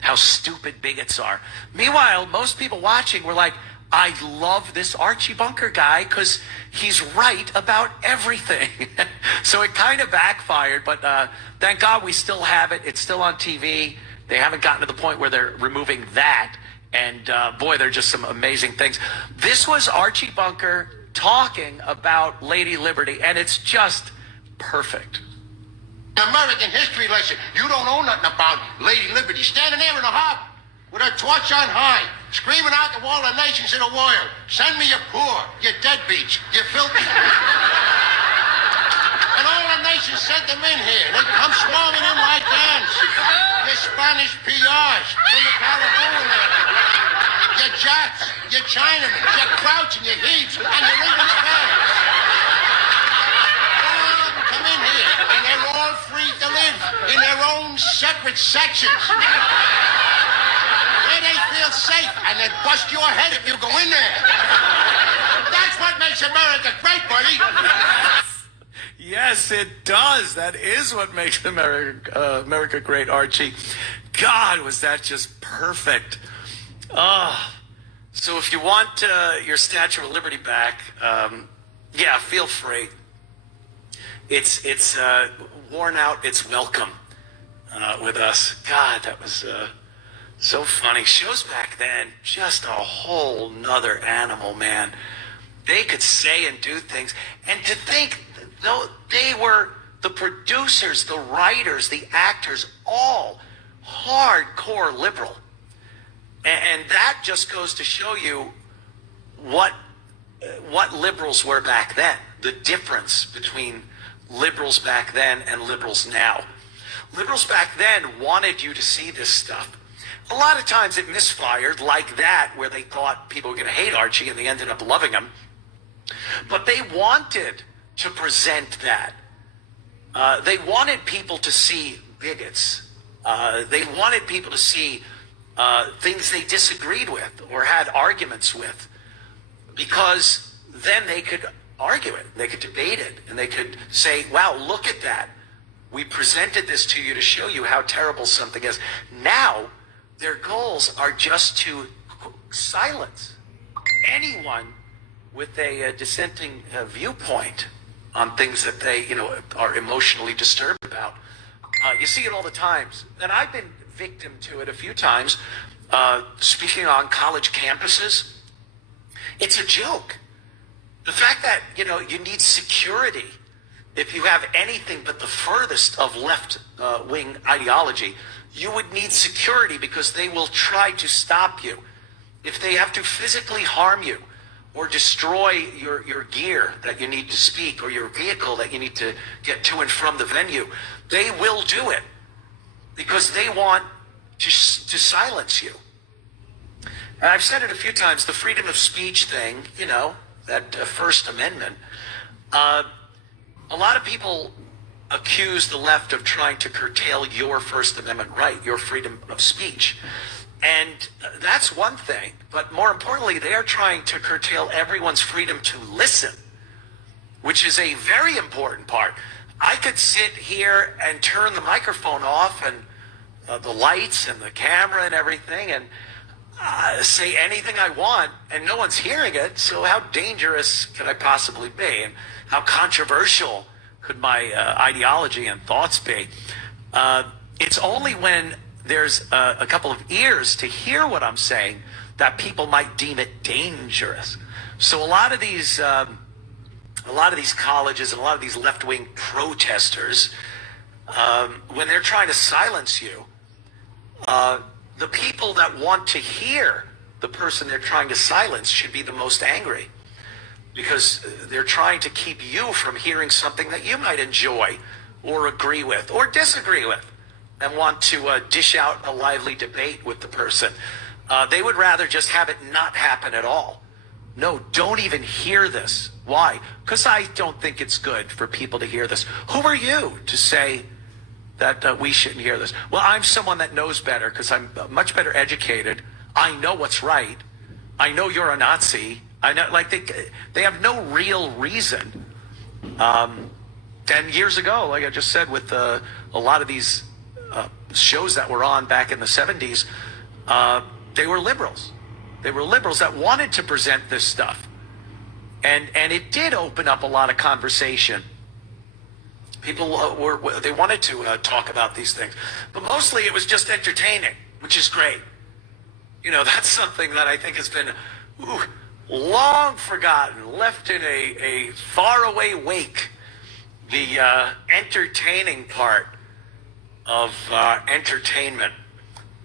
how stupid bigots are. Meanwhile, most people watching were like, I love this Archie Bunker guy because he's right about everything. So it kind of backfired, but thank God we still have it. It's still on TV. They haven't gotten to the point where they're removing that. And boy, they're just some amazing things. This was Archie Bunker talking about Lady Liberty, and it's just perfect. American history lesson. You don't know nothing about Lady Liberty. Standing there in the harbor with her torch on high, screaming out to all the nations in the world, send me your poor, your deadbeats, your filthy. And all the nations sent them in here. They come swarming in like ants. Your Spanish PRs from the California. Your Jats, your Chinamen, your Crouch and your Heaps, and your English fans. All of them come in here, and they're all free to live in their own separate sections. Where they feel safe, and they bust your head if you go in there. That's what makes America great, buddy. Yes, it does. That is what makes America great, Archie. God, was that just perfect. Oh, So if you want your Statue of Liberty back, yeah, feel free. It's worn out its welcome with us. God, that was so funny. Shows back then, just a whole nother animal, man. They could say and do things. And to think, though, they were the producers, the writers, the actors, all hardcore liberal. And that just goes to show you what liberals were back then, the difference between liberals back then and liberals now. Liberals back then wanted you to see this stuff. A lot of times it misfired, like that, where they thought people were going to hate Archie and they ended up loving him. But they wanted to present that. They wanted people to see bigots. They wanted people to see things they disagreed with or had arguments with, because then they could argue it, they could debate it, and they could say, wow, look at that. We presented this to you to show you how terrible something is. Now, their goals are just to silence anyone with a dissenting viewpoint on things that they, are emotionally disturbed about. You see it all the times, and I've been victim to it a few times. Speaking on college campuses, it's a joke. The fact that, you need security if you have anything but the furthest of left-wing ideology. You would need security because they will try to stop you. If they have to physically harm you or destroy your gear that you need to speak or your vehicle that you need to get to and from the venue, they will do it because they want to silence you. And I've said it a few times, the freedom of speech thing, that First Amendment. A lot of people accuse the left of trying to curtail your First Amendment right, your freedom of speech. And that's one thing. But more importantly, they are trying to curtail everyone's freedom to listen, which is a very important part. I could sit here and turn the microphone off and the lights and the camera and everything and say anything I want, and no one's hearing it. So how dangerous could I possibly be? And how controversial could my ideology and thoughts be? It's only when there's a couple of ears to hear what I'm saying that people might deem it dangerous. So a lot of these colleges and a lot of these left-wing protesters, when they're trying to silence you, the people that want to hear the person they're trying to silence should be the most angry, because they're trying to keep you from hearing something that you might enjoy or agree with or disagree with and want to dish out a lively debate with the person. They would rather just have it not happen at all. No, don't even hear this. Why? Because I don't think it's good for people to hear this. Who are you to say that we shouldn't hear this? Well, I'm someone that knows better because I'm much better educated. I know what's right. I know you're a Nazi. I know, they have no real reason. 10 years ago, like I just said, with a lot of these shows that were on back in the 70s, they were liberals. They were liberals that wanted to present this stuff. And it did open up a lot of conversation. People they wanted to talk about these things. But mostly it was just entertaining, which is great. That's something that I think has been long forgotten, left in a faraway wake. The entertaining part of entertainment.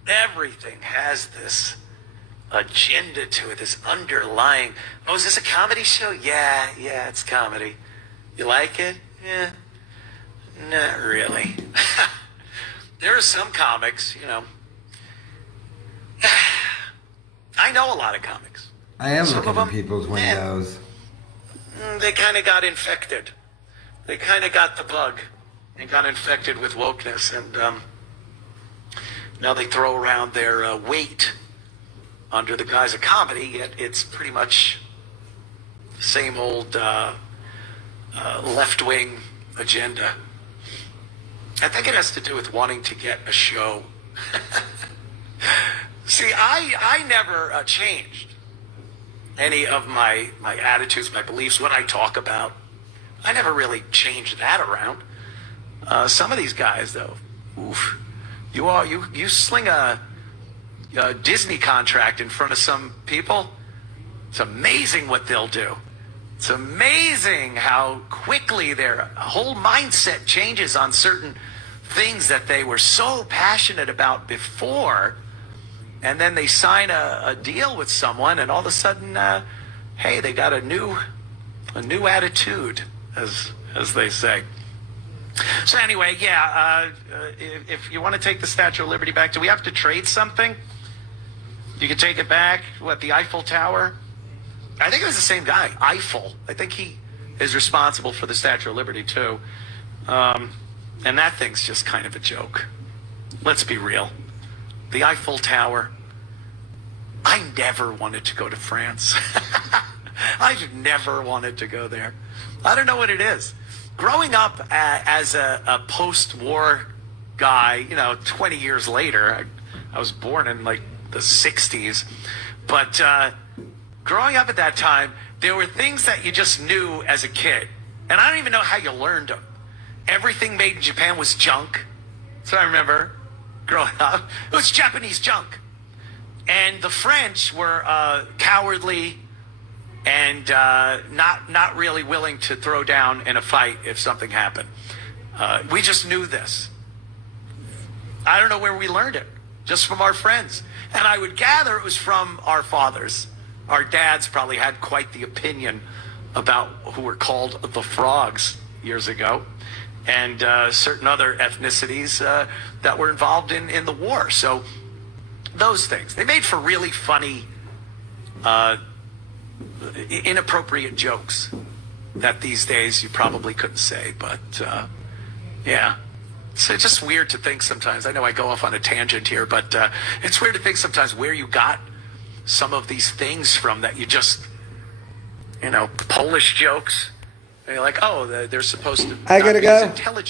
Everything has this agenda to it, this underlying, is this a comedy show? Yeah, it's comedy. You like it? Yeah. Not really. There are some comics, I know a lot of comics. I am looking at people's windows. They kind of got infected. They kind of got the bug and got infected with wokeness, and now they throw around their weight under the guise of comedy, yet it's pretty much the same old left-wing agenda. I think it has to do with wanting to get a show. See, I never changed. any of my attitudes, my beliefs, what I talk about. I never really changed that around. Some of these guys, though, oof, you sling a Disney contract in front of some people, it's amazing what they'll do. It's amazing how quickly their whole mindset changes on certain things that they were so passionate about before, and then they sign a deal with someone, and all of a sudden, hey, they got a new attitude, as they say. So anyway, if you want to take the Statue of Liberty back, do we have to trade something? You can take it back. What, the Eiffel Tower? I think it was the same guy, Eiffel. I think he is responsible for the Statue of Liberty too. And that thing's just kind of a joke. Let's be real. The Eiffel Tower. I never wanted to go to France. I've never wanted to go there. I don't know what it is. Growing up as a post-war guy, 20 years later, I was born in like the 60s, but growing up at that time, there were things that you just knew as a kid, and I don't even know how you learned them. Everything made in Japan was junk. So I remember growing up, it was Japanese junk. And the French were cowardly and not really willing to throw down in a fight if something happened. We just knew this. I don't know where we learned it, just from our friends. And I would gather it was from our fathers. Our dads probably had quite the opinion about who were called the frogs years ago, and certain other ethnicities that were involved in the war. So those things, they made for really funny, inappropriate jokes that these days you probably couldn't say. But yeah, it's just weird to think sometimes. I know I go off on a tangent here, but it's weird to think sometimes where you got some of these things from that you just, Polish jokes. And you're like, oh, they're supposed to I gotta not be as go. intelligent